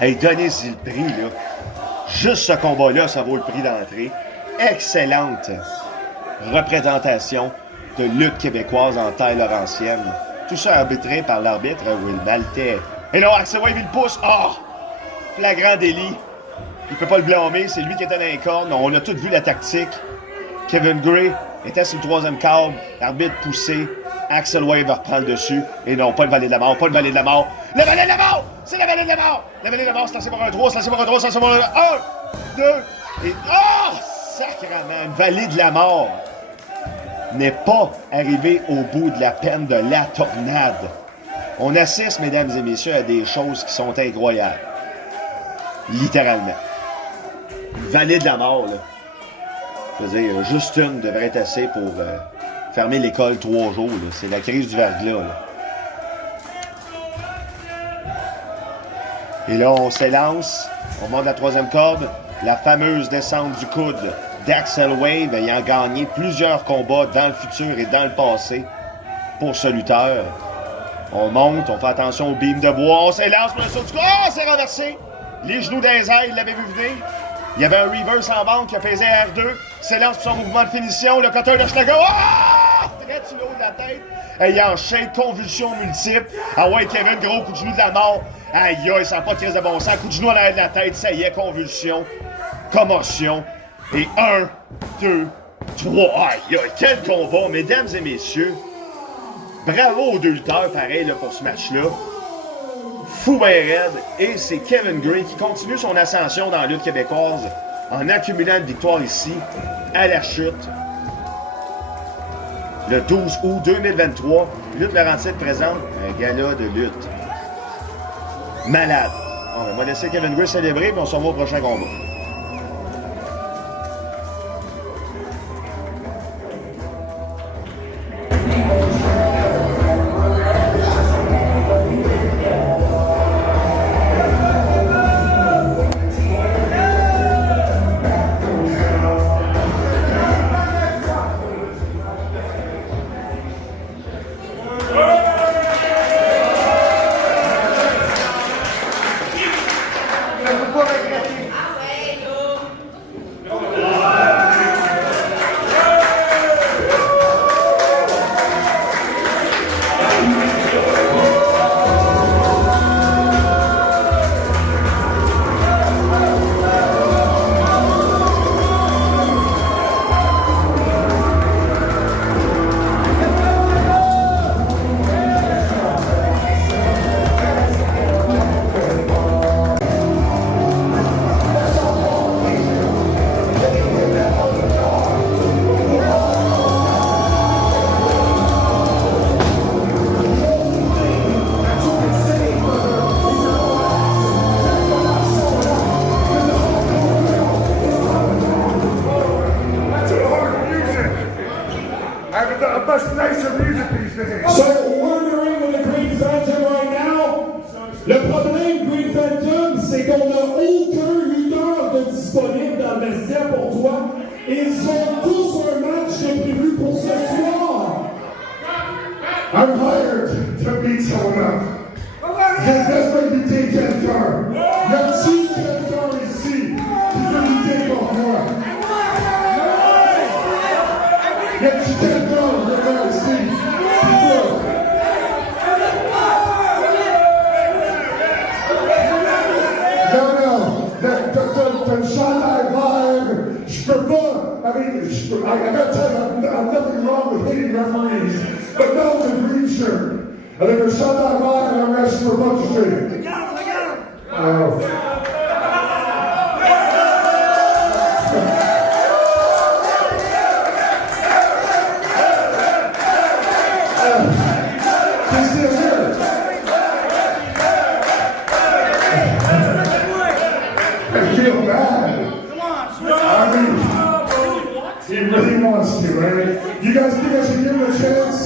Hey, donnez-y le prix, là. Juste ce combat-là, ça vaut le prix d'entrée. Excellente représentation de lutte québécoise en taille laurentienne. Tout ça arbitré par l'arbitre Will Maltais. Et là, Axel Wave, il pousse. Ah! Oh! Flagrant délit. Il peut pas le blâmer, c'est lui qui était dans les cordes. On a tous vu la tactique. Kevin Gray était sur le troisième câble. L'arbitre poussé. Axel Wave va reprendre dessus. Et non, pas le valet de la mort, pas le valet de la mort. Le valet de la mort! C'est le valet de la mort! Le valet de la mort, c'est lancé par un 3, c'est lancé par un 3, c'est lancé par un 1, 2, et... Oh! Sacrément, une valet de la mort n'est pas arrivé au bout de la peine de la tornade. On assiste, mesdames et messieurs, à des choses qui sont incroyables. Littéralement. Une vallée de la mort, là. Je veux dire, juste une devrait être assez pour fermer l'école 3 jours. Là. C'est la crise du verglas. Là. Et là, on s'élance. On monte la troisième corde. La fameuse descente du coude d'Axel Wave ayant gagné plusieurs combats dans le futur et dans le passé pour ce lutteur. On monte, on fait attention au beam de bois. On s'élance pour le saut du coude. Oh, c'est renversé! Les genoux dans les airs, il l'avait vu venir. Il y avait un reverse en banque qui a pesé R2. S'élance pour son mouvement de finition. Le cutter de Schlager. Oh! Très sur le haut de la tête. Ayant enchaîné convulsions multiples. Ah ouais, Kevin, gros coup de genou de la mort. Aïe, aïe, ça n'a pas de crise de bon sens. Coup de genou à l'arrière de la tête. Ça y est, convulsion. Commotion. Et 1, 2, 3. Aïe, aïe, quel combat, mesdames et messieurs. Bravo aux deux lutteurs, pareil, là, pour ce match-là. Fou ben raide, et c'est Kevin Gray qui continue son ascension dans la lutte québécoise en accumulant une victoire ici, à la chute. Le 12 août 2023, Lutte Laurentide présente un gala de lutte. Malade. On va laisser Kevin Gray célébrer, puis on se revoit au prochain combat. adversaires pour toi. Ils ont tous un match de prévu pour ce soir. I'm hired to beat someone up. Laisse-moi lutter quelqu'un. Y a-t-il quelqu'un ici qui veut lutter pour moi? Y a-t-il quelqu'un ici qui veut? Non, t'as une chandail vert. Je peux pas. I gotta tell you, I'm nothing wrong with hating referees. But no, the green shirt. I think there's chandail vert and I'm asking for a bunch of shit. I got him. He's still here. I feel bad. I mean, he really wants to, right? You guys think I should give him a chance?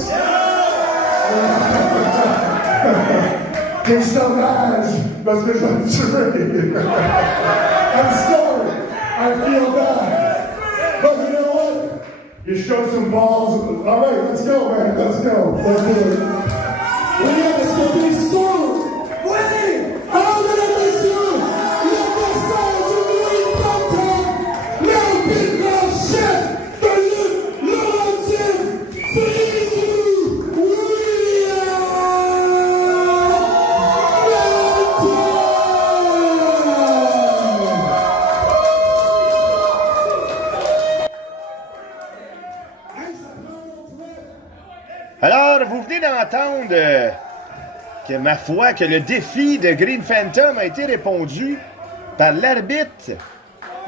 T'es sauvage parce que je vais me tuer. I'm sorry. I feel bad. But you know what? You showed some balls. All right, let's go, man. Let's go. Let's do it. Oui, let's go to the song. Oui! Alors, mesdames et messieurs, l'adversaire du Louis Panther, l'arbitre en chef de lutte Laurentine, Frisou William Alors, vous venez d'entendre que, ma foi, que le défi de Green Phantom a été répondu par l'arbitre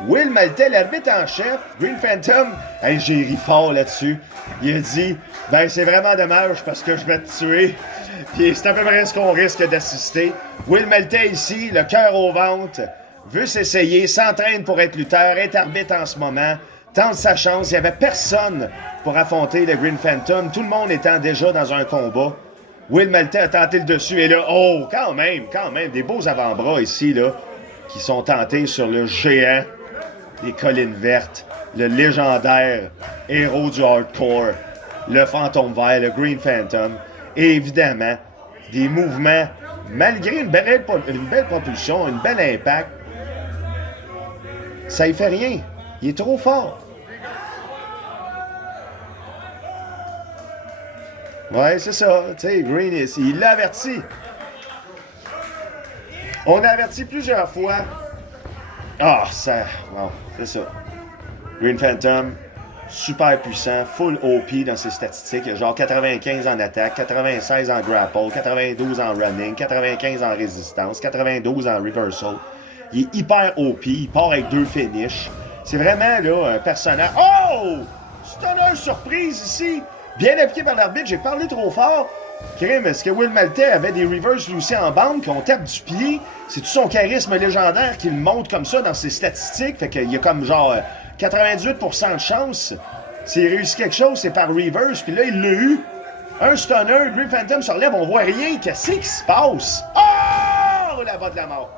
Will Maltais, l'arbitre en chef. Green Phantom, hey, j'ai ri fort là-dessus. Il a dit, ben c'est vraiment dommage parce que je vais te tuer. Puis c'est à peu près ce qu'on risque d'assister. Will Maltais ici, le cœur au ventre, veut s'essayer, s'entraîne pour être lutteur, est arbitre en ce moment, tente sa chance. Il n'y avait personne pour affronter le Green Phantom, tout le monde étant déjà dans un combat. Will Maltais a tenté le dessus et là, oh, quand même, des beaux avant-bras ici, là, qui sont tentés sur le géant des collines vertes, le légendaire héros du hardcore, le fantôme vert, le Green Phantom, et évidemment, des mouvements, malgré une belle propulsion, une belle impact, ça y fait rien, il est trop fort. Ouais, c'est ça. Tu sais, Green, il l'a averti. On a averti plusieurs fois. Ah, ça... Bon, c'est ça. Green Phantom, super puissant, full OP dans ses statistiques. Il a genre 95 en attaque, 96 en grapple, 92 en running, 95 en résistance, 92 en reversal. Il est hyper OP, il part avec 2 finishes. C'est vraiment, là, un personnage... Oh! Stunner surprise ici! Bien appliqué par l'arbitre, j'ai parlé trop fort. Crime, est-ce que Will Maltais avait des reverse lui aussi en bande, qu'on tape du pied? C'est tout son charisme légendaire qu'il monte comme ça dans ses statistiques. Fait qu'il y a comme genre 98% de chance. S'il réussit quelque chose, c'est par reverse. Puis là, il l'a eu. Un stunner, Green Phantom se relève, on voit rien. Qu'est-ce qui se passe? Oh! La botte de la mort.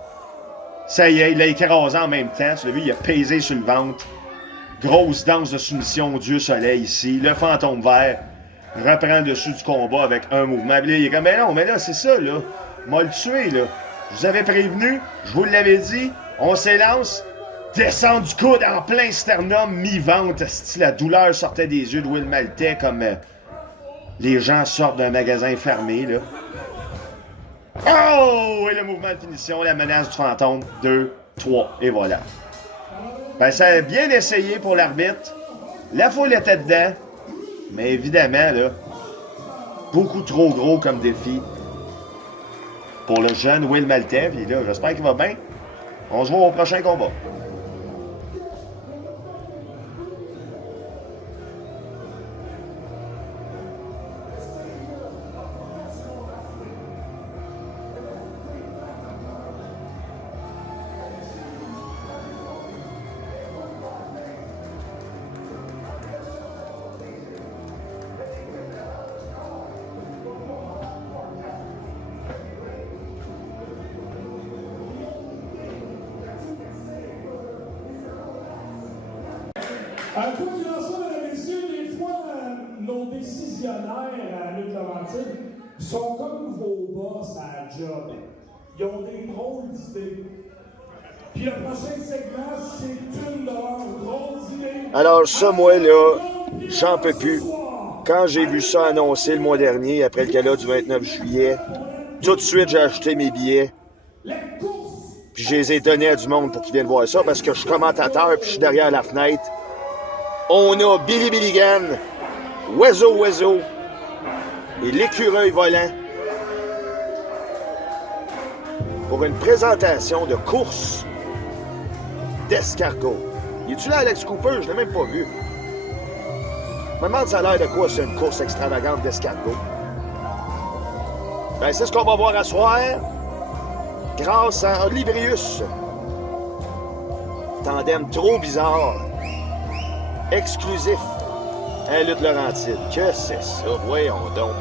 Ça y est, il l'a écrasé en même temps. Tu l'as vu, il a pesé sur le ventre. Grosse danse de soumission au dieu soleil ici. Le fantôme vert reprend le dessus du combat avec un mouvement. Puis là, il est comme, mais non, mais là, c'est ça, là. M'a le tué, là. Je vous avais prévenu, je vous l'avais dit. On s'élance. Descend du coude en plein sternum, mi-vente. La douleur sortait des yeux de Will Maltais comme les gens sortent d'un magasin fermé, là. Oh! Et le mouvement de finition, la menace du fantôme. 2, 3, et voilà. Ben, ça a bien essayé pour l'arbitre. La foule était dedans. Mais évidemment, là, beaucoup trop gros comme défi pour le jeune Will Maltais. Puis là, j'espère qu'il va bien. On se voit au prochain combat. Quoi qu'il en soit, mesdames et messieurs, des fois, nos décisionnaires à Lutte Laurentide sont comme vos boss à la job. Ils ont des drôles d'idées. Puis le prochain segment, c'est une de leurs drôles d'idées. Alors ça, moi, là, j'en peux plus. Quand j'ai vu ça annoncé le mois dernier, après le gala du 29 juillet, tout de suite, j'ai acheté mes billets. Puis je les ai donnés à du monde pour qu'ils viennent voir ça, parce que je suis commentateur, puis je suis derrière la fenêtre. On a Billy Billigan, Oiseau et l'écureuil volant pour une présentation de course d'escargot. Y est-tu là, Alex Cooper? Je l'ai même pas vu. Je me demande ça a l'air de quoi, c'est une course extravagante d'escargot. Ben, c'est ce qu'on va voir à soir, grâce à Librius. Tandem trop bizarre. Exclusif à Lutte Laurentide. Que c'est ça? Voyons donc.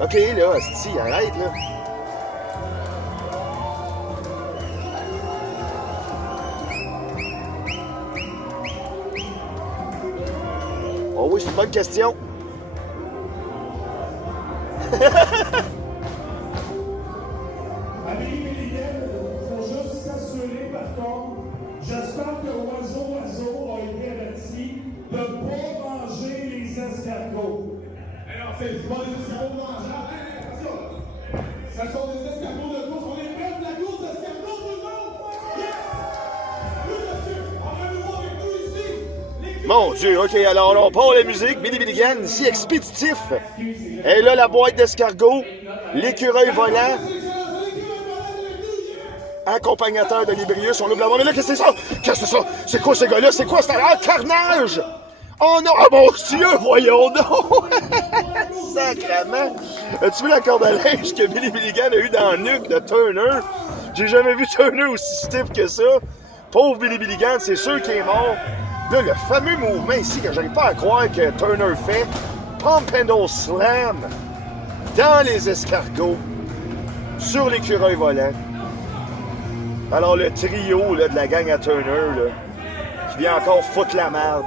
OK, là, asti, arrête, là. Oh oui, c'est une bonne question. Amélie Milligan, il faut juste s'assurer, par contre, j'espère que Oiseau a été averti de ne pas manger les escargots. Alors, c'est pas des escargots mangeables. Attention! Ce sont des escargots de course. On est prêts de la course d'escargots, tout le monde? Yes! Oui, monsieur! On va nous voir avec nous ici! Mon Dieu, OK, alors on part la musique. Billy Billigan, ici, expéditif. Et là, la boîte d'escargot, l'écureuil volant, accompagnateur de Librius. On ouvre la voie. Mais là, qu'est-ce que c'est ça? Qu'est-ce que c'est ça? C'est quoi, ces gars-là? C'est quoi, c'est un carnage? Oh non! Ah mon Dieu, voyons donc! Sacrement! As-tu vu la corde à linge que Billy Billigan a eu dans le nuque de Turner? J'ai jamais vu Turner aussi stiff que ça. Pauvre Billy Billigan, c'est sûr qu'il est mort. Là, le fameux mouvement ici que j'arrive pas à croire que Turner fait, Pump Handle Slam dans les escargots sur l'écureuil volant. Alors le trio là, de la gang à Turner là, qui vient encore foutre la merde.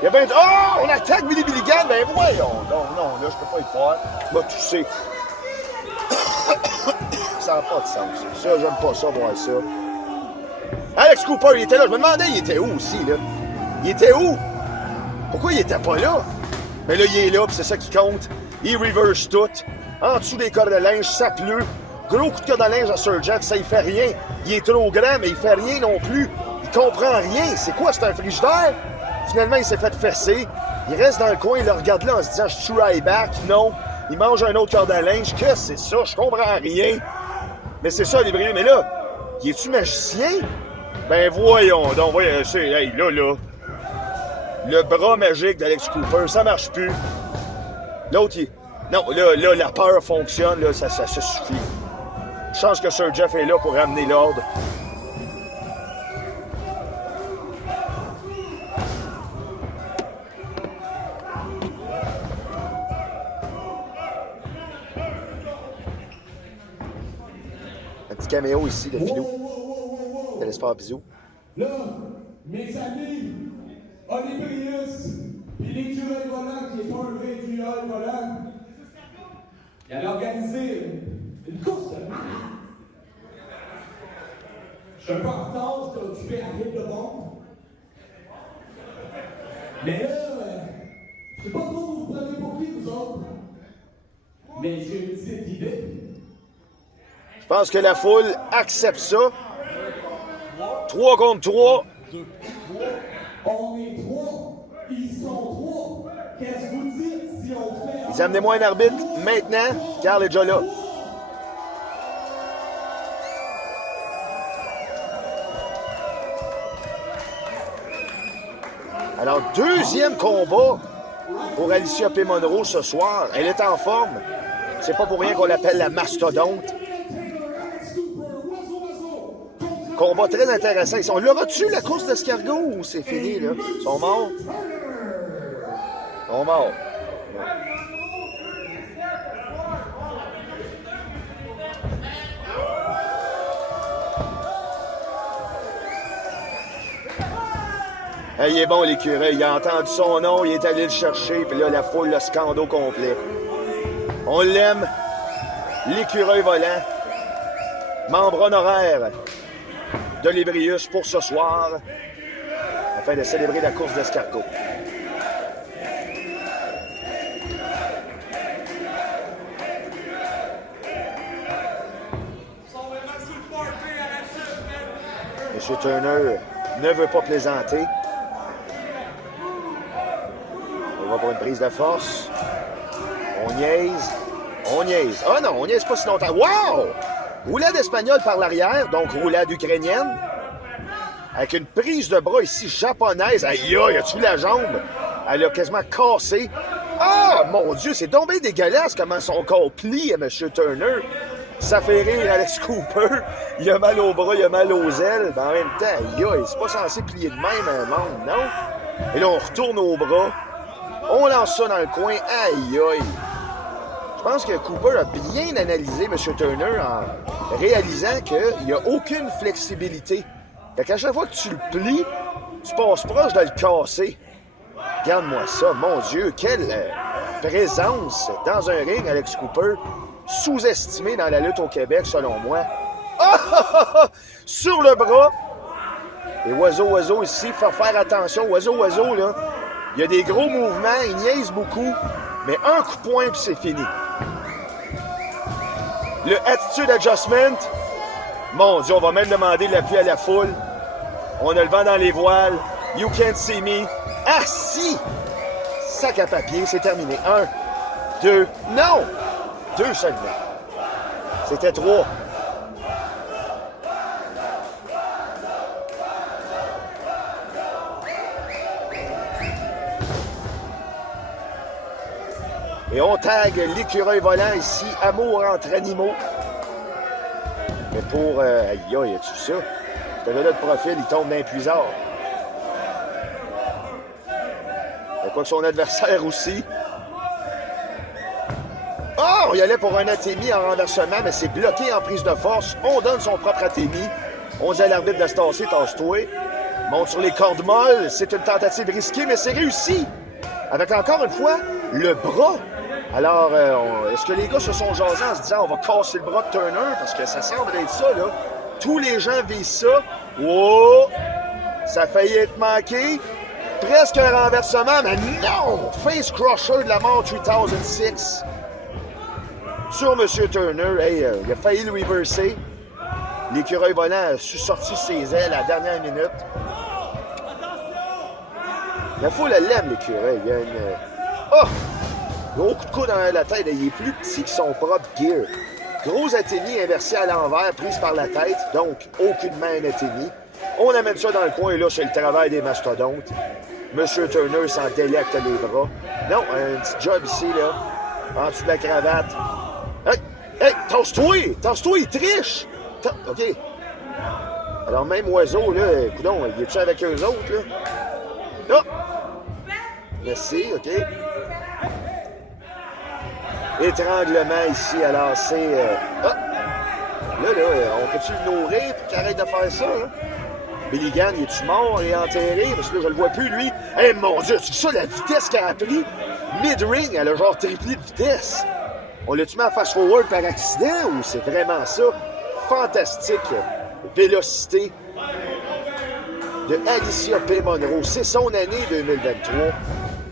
Il y a bien dit, oh, on attaque Billy Billigan, ben voyons. Non, là, je peux pas y croire. M'a touché. Ça n'a pas de sens. Ça, j'aime pas ça, voir ça. Alex Cooper, il était là. Je me demandais, il était où aussi, là? Il était où? Pourquoi il était pas là? Mais là, il est là, puis c'est ça qui compte. Il reverse tout. En dessous des cordes de linge, ça pleut. Gros coup de corde de linge à Sir Jeff, ça, il fait rien. Il est trop grand, mais il fait rien non plus. Il comprend rien. C'est quoi, c'est un frigidaire? Finalement, il s'est fait fesser. Il reste dans le coin, il le regarde là en se disant « Je suis right back ». Non. Il mange un autre corde à linge. Qu'est-ce que c'est ça? Je comprends rien. Mais c'est ça, les brilles. Mais là, il est-tu magicien? Ben voyons donc. Voyons, hey, là. Le bras magique d'Alex Cooper, ça marche plus. L'autre, il... Non, là, la peur fonctionne. Là, ça suffit. Chance que Sir Jeff est là pour ramener l'ordre. Caméo ici de Philou. Allez se faire bisous. Là, mes amis, Olibrius, puis l'écureuil volant qui est pas un vrai écureuil volant, il avait organisé une course de malade. Je suis un peu en retard, j'étais occupé à Ville de Bombe. Mais là, je sais pas trop vous prenez pour qui, vous autres. Mais j'ai une petite idée. Je pense que la foule accepte ça. 3 contre 3. On est 3. Ils sont 3. Qu'est-ce que vous dites si on fait... Ils amenez-moi un arbitre maintenant. Carl est déjà là. Alors, deuxième combat pour Alicia P. Monroe ce soir. Elle est en forme. C'est pas pour rien qu'on l'appelle la mastodonte. Combat très intéressant. On l'aura-tu, la course d'escargot, ou c'est fini, là? Ils sont morts? Ils sont morts. Hey, il est bon, l'écureuil. Il a entendu son nom, il est allé le chercher, puis là, la foule, le scandale complet. On l'aime. L'écureuil volant. Membre honoraire de l'Ébrius pour ce soir, afin de célébrer la course d'escargot. M. Turner ne veut pas plaisanter. On va pour une prise de force. On niaise. On niaise. Ah non, on niaise pas si longtemps. Wow! Roulade espagnole par l'arrière, donc roulade ukrainienne. Avec une prise de bras ici japonaise. Aïe, aïe, as-tu vu la jambe? Elle a quasiment cassé. Ah, mon Dieu, c'est tombé dégueulasse comment son corps plie à M. Turner. Ça fait rire Alex Cooper. Il a mal au bras, il a mal aux ailes. Mais en même temps, aïe, aïe, c'est pas censé plier de même un monde, non? Et là, on retourne au bras. On lance ça dans le coin. Aïe, aïe. Je pense que Cooper a bien analysé M. Turner en réalisant qu'il n'y a aucune flexibilité. Fait qu'à chaque fois que tu le plies, tu passes proche de le casser. Regarde-moi ça, mon Dieu, quelle présence dans un ring, Alex Cooper, sous-estimé dans la lutte au Québec, selon moi. Ah! Sur le bras. Et oiseau ici, faut faire attention. Oiseau, là, il y a des gros mouvements, il niaise beaucoup, mais un coup de poing, puis c'est fini. Le Attitude Adjustment, mon Dieu, on va même demander l'appui à la foule. On a le vent dans les voiles. You can't see me. Ah si! Sac à papier, c'est terminé. 1, 2, non! 2 seulement. C'était 3. Et on tag l'écureuil volant ici, amour entre animaux. Mais pour... aïe, aïe, as-tu ça? Ce gars-là de profil, il tombe d'un puisard. Mais quoi que son adversaire aussi. Oh! Il allait pour un atémie en renversement, mais c'est bloqué en prise de force. On donne son propre atémie. On dit à l'arbitre de se tasser, tasse-toi. Monte sur les cordes molles. C'est une tentative risquée, mais c'est réussi. Avec encore une fois, le bras. Alors, est-ce que les gars se sont jasés en se disant on va casser le bras de Turner? Parce que ça semble être ça, là. Tous les gens visent ça. Wow! Ça a failli être manqué. Presque un renversement, mais non! Face Crusher de la mort 3006. Sur M. Turner. Hey, il a failli le reverser. L'écureuil volant a sorti ses ailes à la dernière minute. La foule, elle l'aime, l'écureuil. Il y a une... Oh! Gros coup de coude dans la tête. Il est plus petit que son propre gear. Gros athénie inversé à l'envers, prise par la tête. Donc, aucunement un athénie. On amène ça dans le coin, et là, c'est le travail des mastodontes. Monsieur Turner s'en délecte les bras. Non, un petit job ici, là. En dessous de la cravate. Hey! Hey! Tasse-toi! Tasse-toi, il triche! OK. Alors, même oiseau, là, coudonc, il est-tu avec eux autres, là? Oh! Merci, OK. Étranglement ici, alors c'est... Ah! Là, on peut-tu le nourrir pour qu'il arrête de faire ça, hein? Billy Gunn, il est-tu mort et enterré? Parce que là, je le vois plus, lui. Eh, mon Dieu, c'est ça la vitesse qu'elle a pris? Mid-ring, elle a genre triplé de vitesse. On l'a-tu mis en fast-forward par accident ou c'est vraiment ça? Fantastique vélocité de Alicia P. Monroe. C'est son année 2023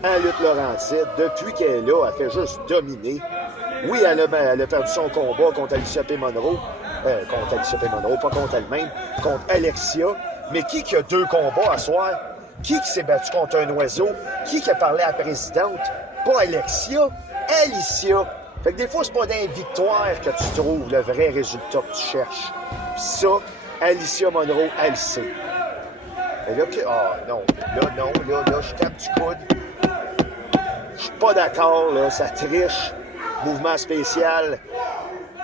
en lutte Laurentide. Depuis qu'elle est là, elle fait juste dominer. Oui, elle a perdu son combat contre Alicia P. Monroe. Contre Alicia P. Monroe, pas contre elle-même, contre Alexia. Mais qui a 2 combats à soir? Qui s'est battu contre un oiseau? Qui a parlé à la présidente? Pas Alexia, Alicia. Fait que des fois, c'est pas dans les victoires que tu trouves le vrai résultat que tu cherches. Pis ça, Alicia Monroe, elle sait. Et là, non, je tape du coude. Je suis pas d'accord, là, ça triche. Mouvement spécial.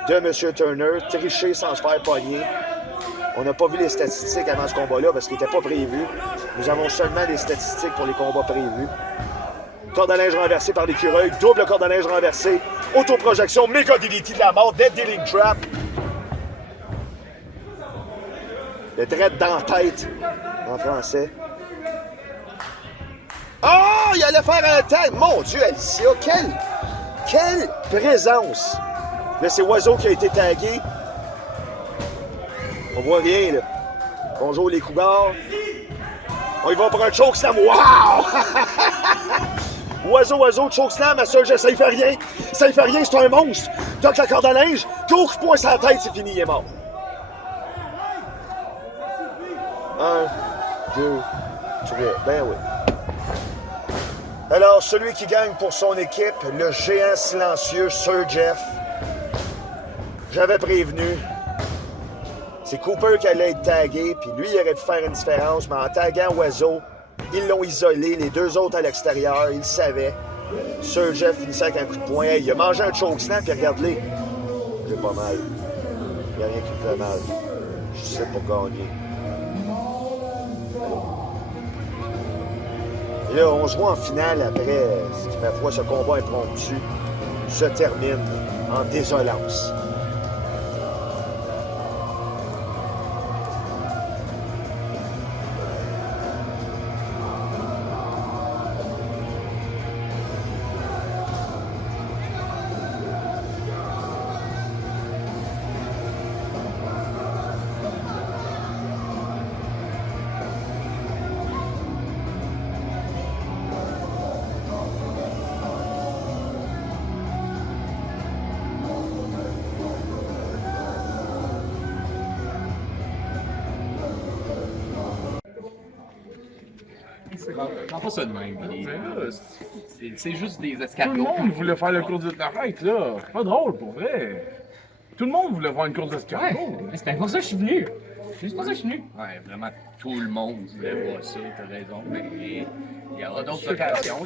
de M. Turner, tricher sans se faire pogner. On n'a pas vu les statistiques avant ce combat-là parce qu'il n'était pas prévu. Nous avons seulement les statistiques pour les combats prévus. Corde à linge renversé par l'écureuil, double corde à linge renversé, autoprojection, méga DDT de la mort, dead dealing trap. Le dread dans la tête, en français. Oh, il allait faire un tag! Mon Dieu, Alicia, quelle présence! Là, c'est Oiseau qui a été tagué. On voit rien, là. Bonjour, les cougars. On y va pour un chokeslam. Wow! Oiseau, chokeslam, à ça, ça y fait rien. Ça y fait rien, c'est un monstre. Toque la corde à linge, gros coup de poing sur la tête, c'est fini, il est mort. 1, 2, 3, ben oui. Alors, celui qui gagne pour son équipe, le géant silencieux Sir Jeff. J'avais prévenu. C'est Cooper qui allait être tagué, puis lui, il aurait pu faire une différence, mais en taguant Oiseau, ils l'ont isolé, les deux autres à l'extérieur, ils le savaient. Sir Jeff finissait avec un coup de poing. Hey, il a mangé un chokeslam, puis regarde-les. J'ai pas mal. Il n'y a rien qui me fait mal. Je suis ici pour gagner. Et là, on se voit en finale après, ce qui, ma foi, ce combat impromptu se termine en désolance. Prends pas ça de même, Billy. C'est juste des escargots. Tout le monde voulait faire le cours de arrête, là. C'est pas drôle, pour vrai. Tout le monde voulait voir une course d'escargots. Ouais, c'est pour ça que je suis venu. C'est pour ça que je suis venu. Ouais, vraiment, tout le monde voulait voir ça, t'as raison. Mais il y aura d'autres occasions.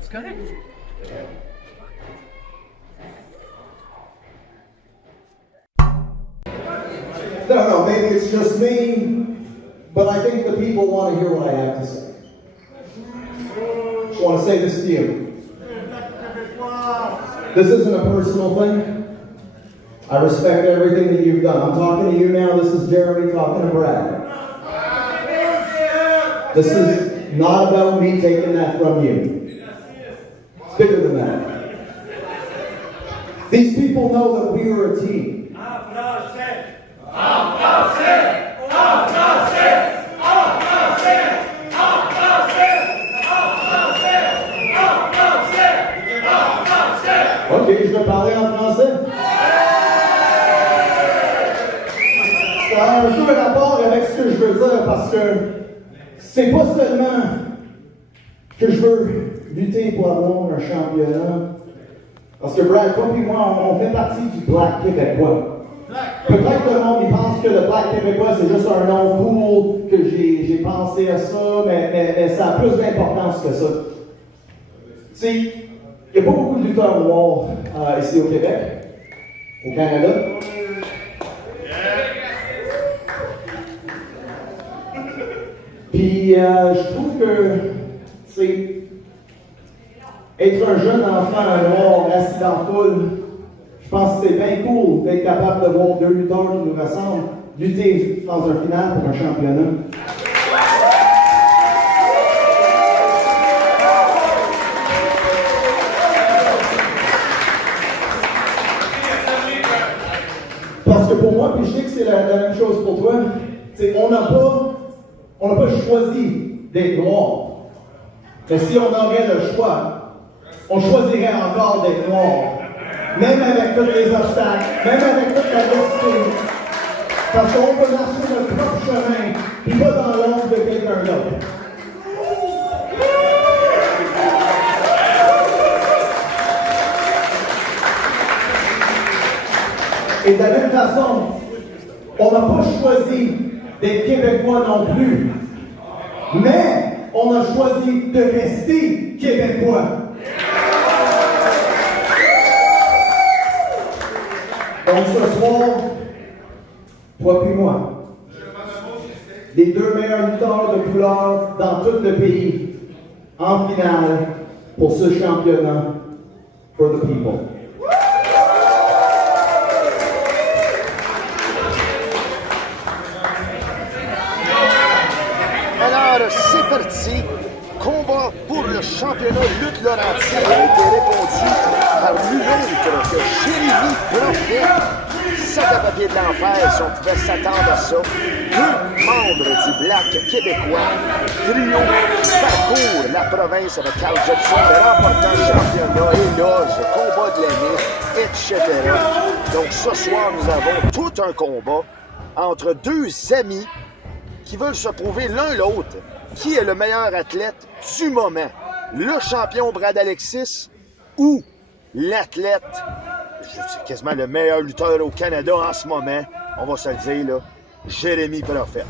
C'est correct. I don't know, maybe it's just me, but I think the people want to hear what I have to say. I want to say this to you. This isn't a personal thing. I respect everything that you've done. I'm talking to you now. This is Jeremy talking to Brad. This is not about me taking that from you. It's bigger than that. These people know that we are a team. Ok, je vais parler en français. Ça a un peu rapport avec ce que je veux dire parce que c'est pas seulement que je veux lutter pour avoir un championnat. Parce que Brad, toi et moi, on fait partie du Black québécois. Peut-être que le monde il pense que le Black québécois c'est juste un nom cool, que j'ai pensé à ça, mais ça a plus d'importance que ça. Tu sais, il n'y a pas beaucoup de lutteurs noirs ici au Québec, au Canada. Puis je trouve que, c'est être un jeune enfant noir assis dans la foule, je pense que c'est bien cool d'être capable de voir deux lutteurs qui nous ressemblent lutter dans un final pour un championnat. Parce que pour moi, puis je sais que c'est la même chose pour toi, on n'a pas choisi d'être noir. Mais si on aurait le choix, on choisirait encore d'être noir. Même avec tous les obstacles, même avec toute la destinée. Parce qu'on peut marcher notre propre chemin, puis pas dans l'ombre de quelqu'un d'autre. Et de la même façon, on n'a pas choisi d'être Québécois non plus. Mais on a choisi de rester Québécois. Donc ce soir, toi puis moi, les deux meilleurs lutteurs de couleur dans tout le pays, en finale pour ce championnat for the people. Alors, c'est parti. Combat pour le championnat lutte Laurentide a été répondu par l'humour que Jérémy Profet, sac à papier de l'enfer, si on pouvait s'attendre à ça. Deux membres du Black québécois, trio qui parcourt la province avec Carl Jepson, remportant le championnat, éloge, combat de l'année, etc. Donc ce soir, nous avons tout un combat entre deux amis qui veulent se prouver l'un l'autre qui est le meilleur athlète du moment. Le champion Brad Alexis ou l'athlète, c'est quasiment le meilleur lutteur au Canada en ce moment, on va se le dire, là, Jérémy Profet.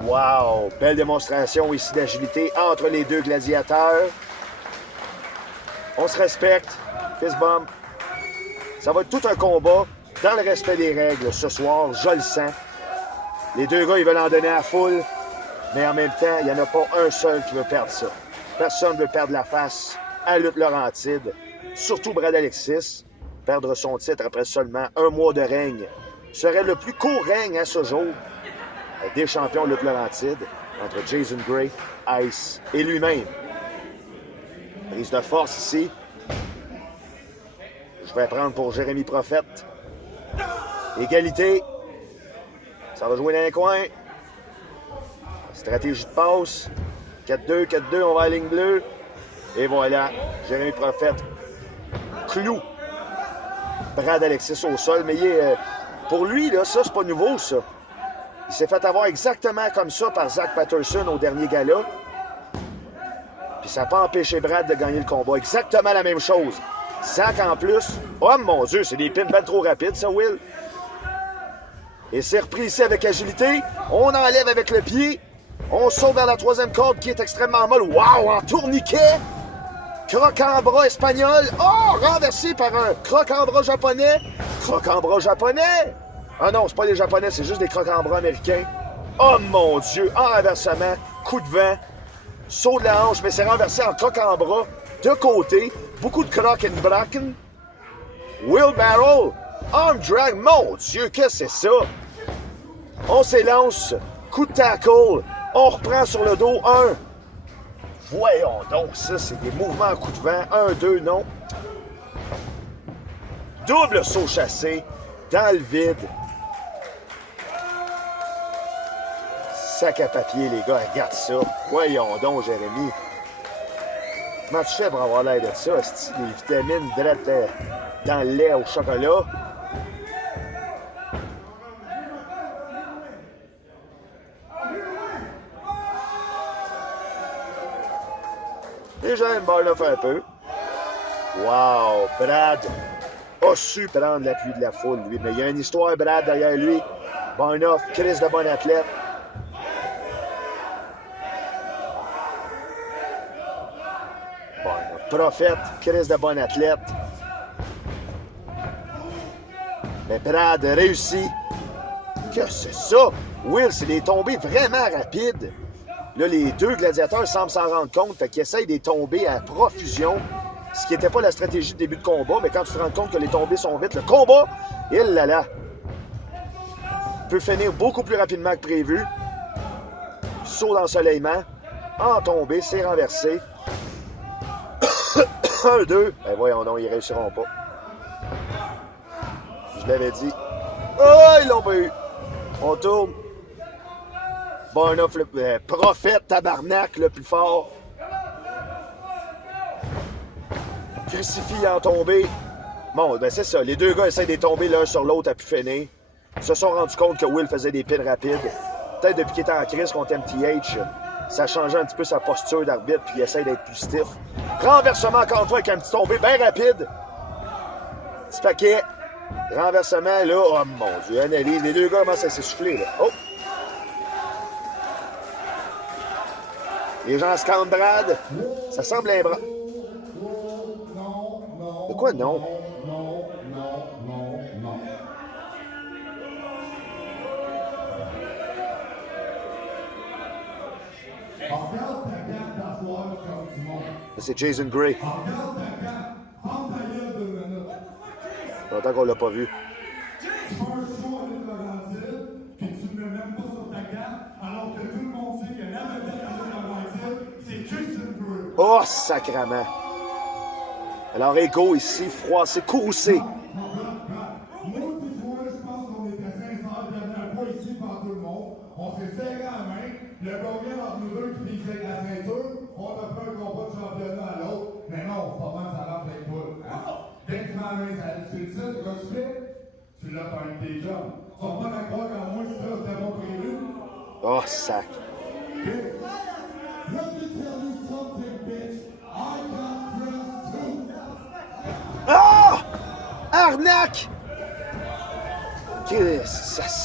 Wow! Belle démonstration ici d'agilité entre les deux gladiateurs. On se respecte. Fist bump. Ça va être tout un combat dans le respect des règles ce soir, je le sens. Les deux gars, ils veulent en donner à la foule, mais en même temps, il n'y en a pas un seul qui veut perdre ça. Personne ne veut perdre la face à Lutte Laurentide, surtout Brad Alexis. Perdre son titre après seulement un mois de règne serait le plus court règne à ce jour des champions Lutte Laurentide entre Jason Gray, Ice et lui-même. Prise de force ici. Je vais prendre pour Jérémy Profet. Égalité. Ça va jouer dans les coins. Stratégie de passe. 4-2, 4-2, on va à la ligne bleue. Et voilà, Jérémy Profet cloue Brad Alexis au sol. Mais pour lui, là, ça, c'est pas nouveau, ça. Il s'est fait avoir exactement comme ça par Zach Patterson au dernier gala. Puis ça n'a pas empêché Brad de gagner le combat. Exactement la même chose. Zach en plus. Oh mon Dieu, c'est des pins ben trop rapides, ça, Will. Et c'est repris ici avec agilité. On enlève avec le pied. On saute vers la troisième corde qui est extrêmement molle. Wow, en tourniquet. Croc en bras espagnol. Oh, renversé par un croc en bras japonais. Croc en bras japonais. Ah non, c'est pas des japonais, c'est juste des crocs en bras américains. Oh mon Dieu, en renversement, coup de vent, saut de la hanche, mais c'est renversé en croc en bras, de côté, beaucoup de croc and bracken. Wheelbarrow, arm drag, mon Dieu, qu'est-ce que c'est ça? On s'élance, coup de tackle, on reprend sur le dos, un. Voyons donc, ça, c'est des mouvements à coup de vent, 1, 2, non. Double saut chassé, dans le vide. Sac à papier, les gars, regarde ça. Voyons donc, Jérémy. Comment tu fais pour avoir l'air de ça? C'est des vitamines drettes dans le lait au chocolat. Déjà, une balle fait un peu. Wow, Brad a su prendre l'appui de la foule, lui. Mais il y a une histoire, Brad, derrière lui. Bon off, Chris de bon athlète. Prophète, Chris de bon athlète. Mais Brad a réussi. Que c'est ça? Will, c'est des tombées vraiment rapides. Là, les deux gladiateurs semblent s'en rendre compte, fait qu'ils essayent de tomber à profusion. Ce qui n'était pas la stratégie de début de combat, mais quand tu te rends compte que les tombées sont vite, le combat, il là là, peut finir beaucoup plus rapidement que prévu. Saut d'ensoleillement, en tombée, c'est renversé. 1, 2. Ben voyons donc, ils réussiront pas. Je l'avais dit. Oh, ils l'ont pas eu. On tourne. Bon off, le prophète tabarnak le plus fort. Crucifix en tombée. Bon, ben c'est ça. Les deux gars essaient de tomber l'un sur l'autre à pu finir. Ils se sont rendus compte que Will faisait des pins rapides. Peut-être depuis qu'il était en crise contre MTH, ça a changé un petit peu sa posture d'arbitre, puis il essaie d'être plus stiff. Renversement encore une fois avec un petit tombé bien rapide. Petit paquet. Renversement, là. Oh mon Dieu, analyse. Les deux gars commencent à s'essouffler, là. Oh! Les gens scandent Brad. Ça semble un bras. De quoi non? C'est Jason Gray. Longtemps qu'on l'a pas vu. Oh, sacrement! Alors, Ego ici, froissé, courroucé. On s'est serré la main, le gagnant entre nous deux qui fait la ceinture, on a fait un combat de championnat à l'autre, mais non, c'est pas mal, ça va avec toi. Hein? Dès que tu m'as mis ça, tu fais ça, c'est quoi tu fais? Tu l'as pas avec tes jobs. Tu vas pas croire qu'en moins, ça, c'était pas prévu. Oh, sac. Let me tell you something, bitch. I got friends too. Ah! Arnaque!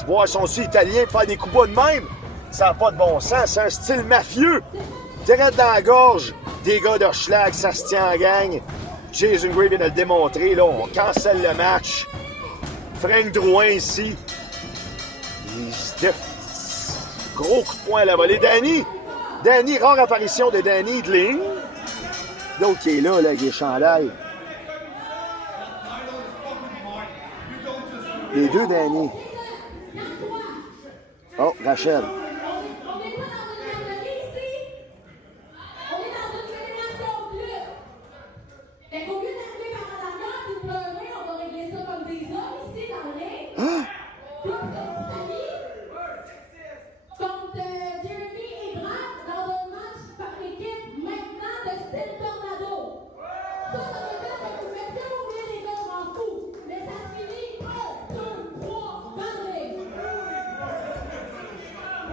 Voir son su italien faire des coups bas de même, ça n'a pas de bon sens. C'est un style mafieux. Direct dans la gorge des gars de Schlag, ça se tient en gang. Jason Gray vient de le démontrer. Là, on cancelle le match. Frank Drouin ici. Gros coup de poing à la volée. Danny, rare apparition de Danny Idling. L'autre qui est là, avec les chandails. Les deux Danny. Oh, Rachel.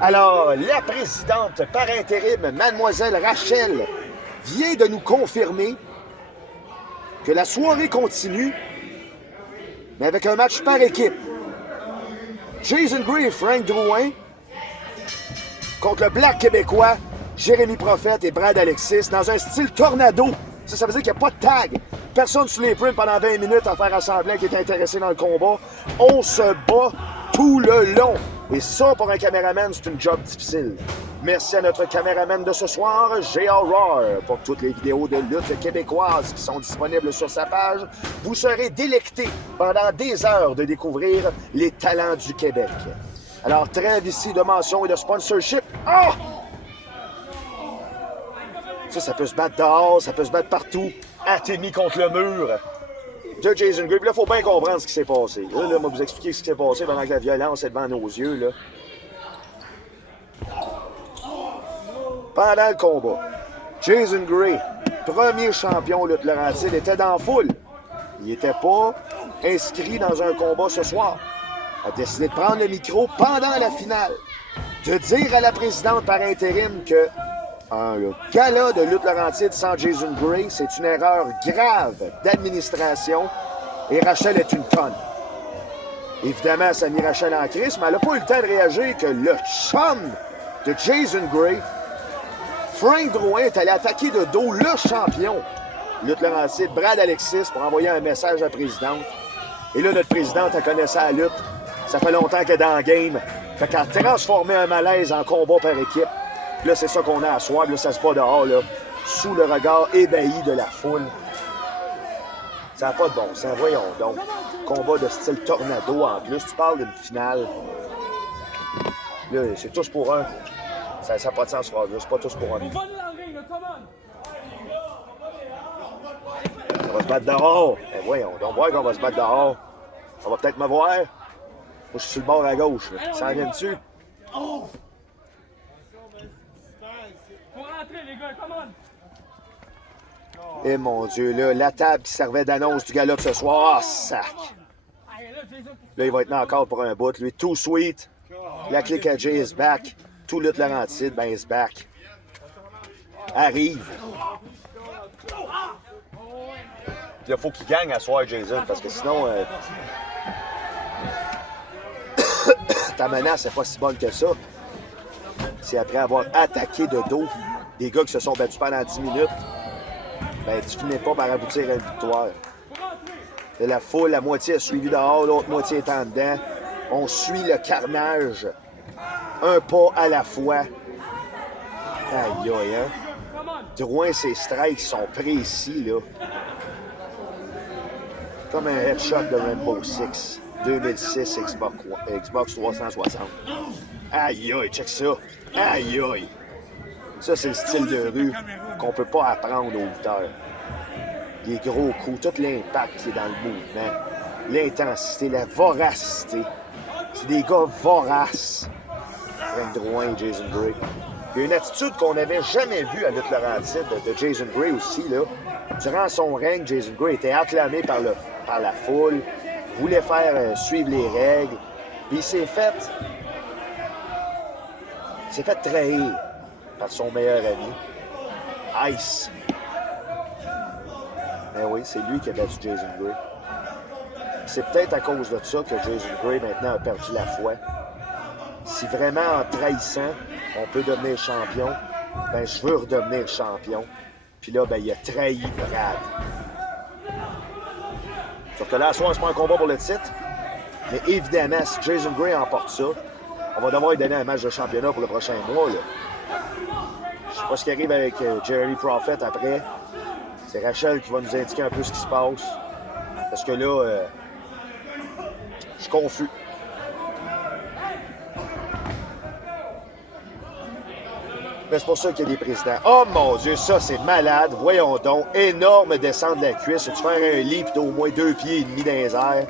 Alors, la présidente par intérim, Mademoiselle Rachel, vient de nous confirmer que la soirée continue, mais avec un match par équipe. Jason Gray et Frank Drouin contre le Black québécois, Jérémy Prophète et Brad Alexis, dans un style tornado. Ça veut dire qu'il n'y a pas de tag. Personne sous les primes pendant 20 minutes à faire assembler qui est intéressé dans le combat. On se bat tout le long. Et ça, pour un caméraman, c'est une job difficile. Merci à notre caméraman de ce soir, J.R. Roar, pour toutes les vidéos de lutte québécoises qui sont disponibles sur sa page. Vous serez délectés pendant des heures de découvrir les talents du Québec. Alors, trêve ici de mention et de sponsorship. Ah! Ça peut se battre dehors, ça peut se battre partout. Athémie contre le mur. De Jason Gray. Puis là, il faut bien comprendre ce qui s'est passé. Là, moi, vous expliquer ce qui s'est passé pendant que la violence est devant nos yeux. Là. Pendant le combat, Jason Gray, premier champion lutte Laurentide, était dans la foule. Il n'était pas inscrit dans un combat ce soir. Il a décidé de prendre le micro pendant la finale, de dire à la présidente par intérim que un gala de lutte Laurentide sans Jason Gray, c'est une erreur grave d'administration et Rachel est une conne. Évidemment, ça a mis Rachel en crise, mais elle n'a pas eu le temps de réagir que le chum de Jason Gray, Frank Drouin, est allé attaquer de dos le champion lutte Laurentide, Brad Alexis, pour envoyer un message à la présidente. Et là, notre présidente, elle connaissait la lutte. Ça fait longtemps qu'elle est dans le game. Fait qu'elle a transformé un malaise en combat par équipe. Puis là, c'est ça qu'on a à soir. Là, ça se bat dehors, là, sous le regard ébahi de la foule. Ça n'a pas de bon sens. Voyons donc. Combat de style tornado en plus. Tu parles d'une finale. Là, c'est tous pour un. Ça n'a pas de sens, frère. C'est pas tous pour un. On va se battre dehors. Ben voyons, donc voir qu'on va se battre dehors. On va peut-être me voir. Moi, je suis sur le bord à gauche. Là. Ça en vient dessus. Faut rentrer, les gars, come on! Eh mon Dieu, là, la table qui servait d'annonce du gala de ce soir. Ah, sac! Là, il va être encore pour un bout. Lui, Too Sweet. La clique à Jay is back. Tout lutte Laurentide, ben, is back. Arrive. Là, faut qu'il gagne à soir, Jason, parce que sinon, ta menace n'est pas si bonne que ça. C'est après avoir attaqué de dos des gars qui se sont battus pendant 10 minutes, ben tu finis pas par aboutir à une victoire. Et la foule, la moitié a suivi dehors, l'autre moitié est en dedans. On suit le carnage, un pas à la fois. Aïe, aïe, hein? Drouin, ses strikes sont précis, là. Comme un headshot de Rainbow Six, 2006 Xbox 360. Aïe, aïe, check ça. Aïe, aïe. Ça, c'est le style de rue qu'on peut pas apprendre aux lutteurs. Les gros coups, tout l'impact qui est dans le mouvement, l'intensité, la voracité. C'est des gars voraces. Frank Drouin et Jason Gray. Il y a une attitude qu'on n'avait jamais vue à Lutte Laurentide de Jason Gray aussi, là. Durant son règne, Jason Gray était acclamé par la foule, voulait faire suivre les règles, puis il s'est fait trahir par son meilleur ami, Ice. Ben oui, c'est lui qui a battu Jason Gray. C'est peut-être à cause de ça que Jason Gray maintenant a perdu la foi. Si vraiment en trahissant, on peut devenir champion, ben je veux redevenir champion. Puis là, ben il a trahi Brad. Sauf que là, à soir, c'est pas un combat pour le titre. Mais évidemment, si Jason Gray emporte ça, on va devoir lui donner un match de championnat pour le prochain mois, là. Je sais pas ce qui arrive avec Jeremy Prophet après. C'est Rachel qui va nous indiquer un peu ce qui se passe. Parce que là, je suis confus. Mais c'est pour ça qu'il y a des présidents. Oh mon Dieu, ça c'est malade. Voyons donc. Énorme descente de la cuisse. Tu fais un leap d'au moins 2 pieds et demi dans les airs.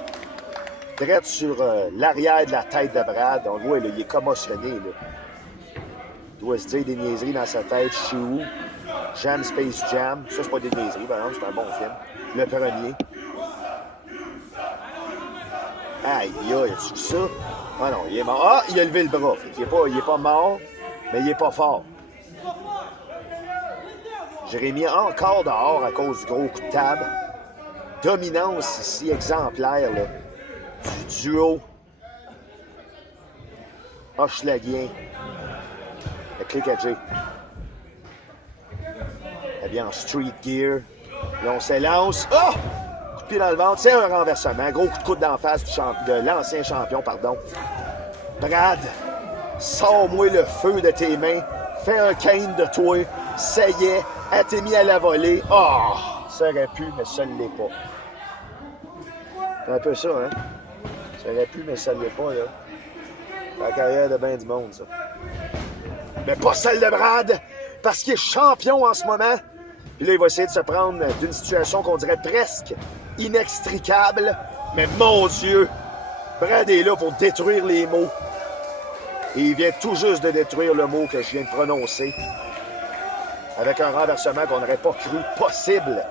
Direct sur l'arrière de la tête de Brad. On le voit, là, il est commotionné. Là. Il doit se dire des niaiseries dans sa tête. Je suis où? Jam Space Jam. Ça, c'est pas des niaiseries, par exemple, c'est un bon film. Le premier. Aïe, aïe, as-tu vu ça? Ah non, il est mort. Ah, il a levé le bras. Il est pas mort, mais il est pas fort. Jérémy encore dehors à cause du gros coup de table. Dominance ici, exemplaire, là. Du duo. Hocheladien. Le clic à Jay. Habillé en street gear. Là, on s'élance. Oh! Coup de pied dans le ventre. C'est un renversement. Gros coup de coude d'en face de l'ancien champion, pardon. Brad, sors-moi le feu de tes mains. Fais un cane de toi. Ça y est. Elle t'est mis à la volée. Oh! Ça aurait pu, mais ça ne l'est pas. C'est un peu ça, hein? Ça aurait pu, mais ça ne l'est pas, là. La carrière de ben du monde, ça. Mais pas celle de Brad, parce qu'il est champion en ce moment. Puis là, il va essayer de se prendre d'une situation qu'on dirait presque inextricable. Mais mon Dieu, Brad est là pour détruire les mots. Et il vient tout juste de détruire le mot que je viens de prononcer. Avec un renversement qu'on n'aurait pas cru possible.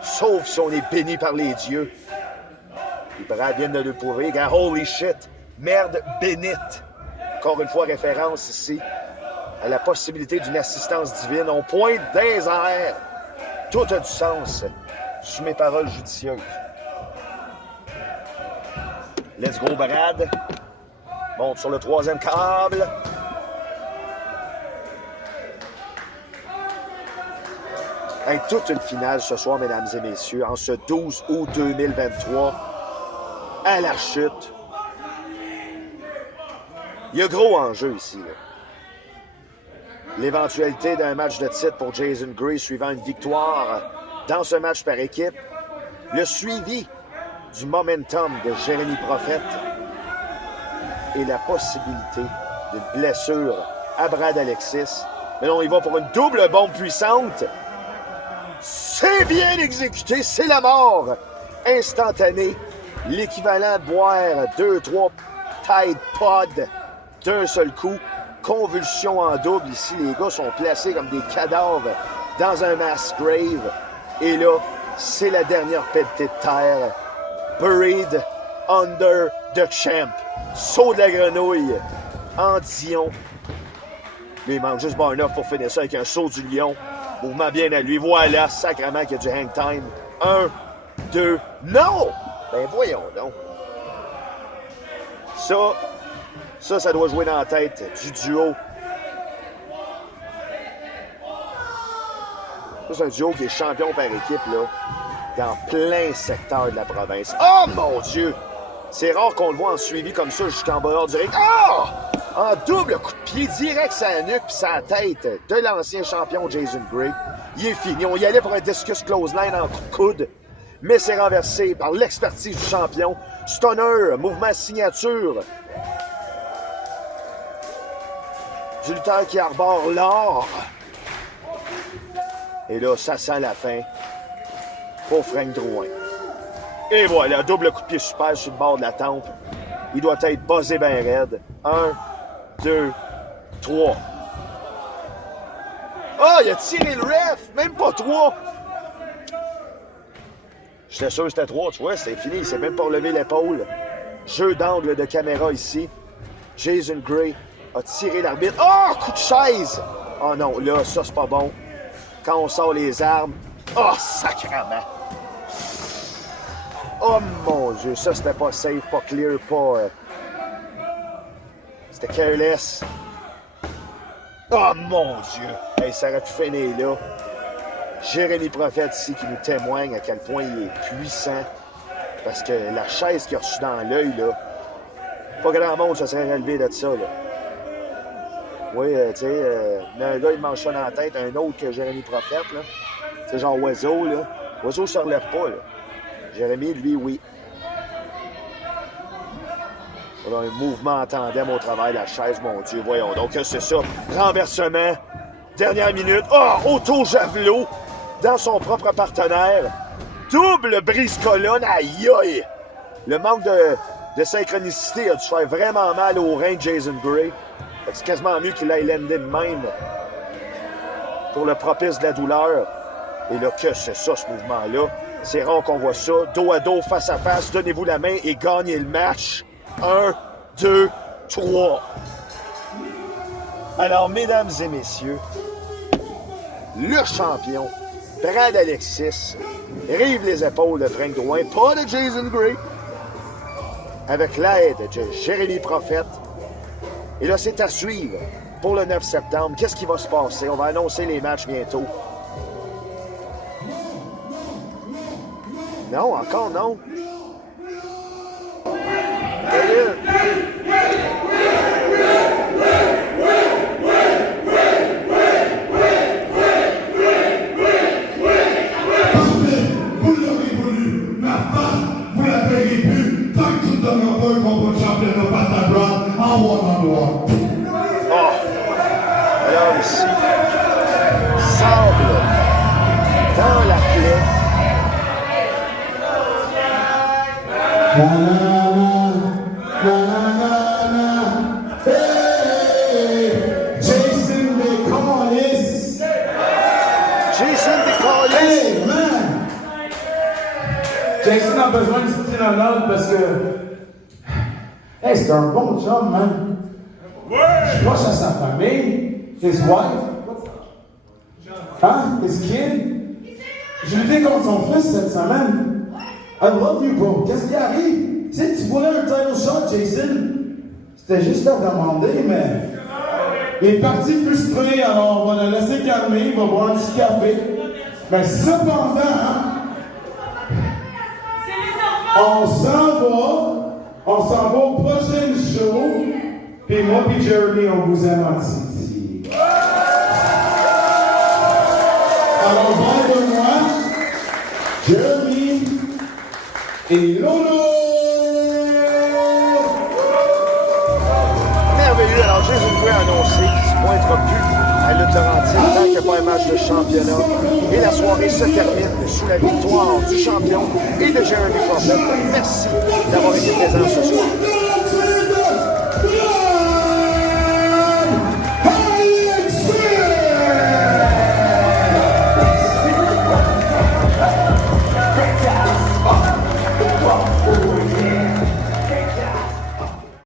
Sauf si on est béni par les dieux. Et Brad vient de le prouver. Holy shit, merde bénite. Encore une fois, référence ici à la possibilité d'une assistance divine. On pointe des airs. Tout a du sens sous mes paroles judicieuses. Let's go, Brad. Monte sur le 3e câble. Hey, toute une finale ce soir, mesdames et messieurs, en ce 12 août 2023, à la chute. Il y a gros enjeu ici, là. L'éventualité d'un match de titre pour Jason Gray suivant une victoire dans ce match par équipe. Le suivi du momentum de Jérémy Prophet et la possibilité d'une blessure à Brad Alexis. Mais non, il va pour une double bombe puissante. C'est bien exécuté, c'est la mort instantanée. L'équivalent de boire 2-3 Tide Pod d'un seul coup. Convulsion en double ici. Les gars sont placés comme des cadavres dans un mass grave. Et là, c'est la dernière pelletée de terre. Buried under the champ. Saut de la grenouille en Dion. Mais il manque juste Barnoff pour finir ça avec un saut du lion. Mouvement bien à lui. Voilà, sacrément qu'il y a du hang time. 1, 2, non! Ben voyons donc. Ça doit jouer dans la tête du duo. Ça, c'est un duo qui est champion par équipe, là, dans plein secteur de la province. Oh, mon Dieu! C'est rare qu'on le voit en suivi comme ça jusqu'en bord du ring. Oh! En double coup de pied direct sur la nuque puis sur la tête de l'ancien champion Jason Gray. Il est fini. On y allait pour un discus clothesline en coup de coude, mais c'est renversé par l'expertise du champion. Stunner, mouvement signature du lutteur qui arbore l'or. Et là, ça sent la fin pour Frank Drouin. Et voilà, double coup de pied super sur le bord de la tempe. Il doit être buzzé bien raide. 1, 2, 3. Ah, il a tiré le ref! Même pas 3! J'étais sûr que c'était 3, tu vois, c'est fini. Il s'est même pas relevé l'épaule. Jeu d'angle de caméra ici. Jason Gray a tiré l'arbitre. Oh, coup de chaise! Oh non, là, ça, c'est pas bon. Quand on sort les armes. Oh, sacrément! Oh mon Dieu, ça, c'était pas safe, pas clear, pas... C'était careless. Oh mon Dieu! Hey, ça aurait pu finir là. Jérémy Prophète ici qui nous témoigne à quel point il est puissant. Parce que la chaise qu'il a reçue dans l'œil, là, pas grand monde se serait relevé de ça, là. Oui, tu sais, un gars, il mange ça dans la tête, un autre que Jérémy Prophète, là. C'est genre Oiseau, là. Oiseau se relève pas, là. Jérémy, lui, oui. On a un mouvement en tandem au travail de la chaise, mon Dieu, voyons. Donc, c'est ça. Renversement. Dernière minute. Oh, auto-javelot dans son propre partenaire. Double brise-colonne. Aïe, aïe. Le manque de synchronicité a dû faire vraiment mal au rein de Jason Gray. C'est quasiment mieux qu'il aille landé de même pour le propice de la douleur. Et là, que c'est ça, ce mouvement-là? C'est rare qu'on voit ça. Dos à dos, face à face, donnez-vous la main et gagnez le match. 1, 2, 3. Alors, mesdames et messieurs, le champion, Brad Alexis, rive les épaules de Frank Drouin, pas de Jason Gray, avec l'aide de Jérémy Prophète. Et là, c'est à suivre pour le 9 septembre. Qu'est-ce qui va se passer? On va annoncer les matchs bientôt. Non, encore non. Vous l'aurez voulu, ma face, vous la payez plus, tant que tu ne donneras pas un combat de championnat face à Brown en one-on-one. Oh! Alors ici, sable dans la plaie. Na na na, na na na, hey, Jason DeCallis. Jason DeCallis. Hey, man. Jason a besoin de se tirer en ordre parce que, hey, c'est un bon job, man. Je pense à sa famille, his wife, hein, his kid. J'ai lutté contre son fils cette semaine. I love you, bro. Qu'est-ce qui arrive? Tu sais, tu voulais un title shot, Jason. C'était juste à demander, mais... Il est parti frustré, alors on va le laisser calmer, il va boire un petit café. Mais cependant, hein, on s'en va au prochain show, puis moi puis Jeremy, on vous aime en Titi. Alors, bye de moi, Jeremy et Lolo! Merveilleux. Alors, Jason Gray a annoncé qu'il ne se pointera plus à Lutte Laurentide tant qu'il n'y a pas un match de championnat. Et la soirée se termine sous la victoire du champion et de Jérémy Prophète. Merci d'avoir été présent ce soir.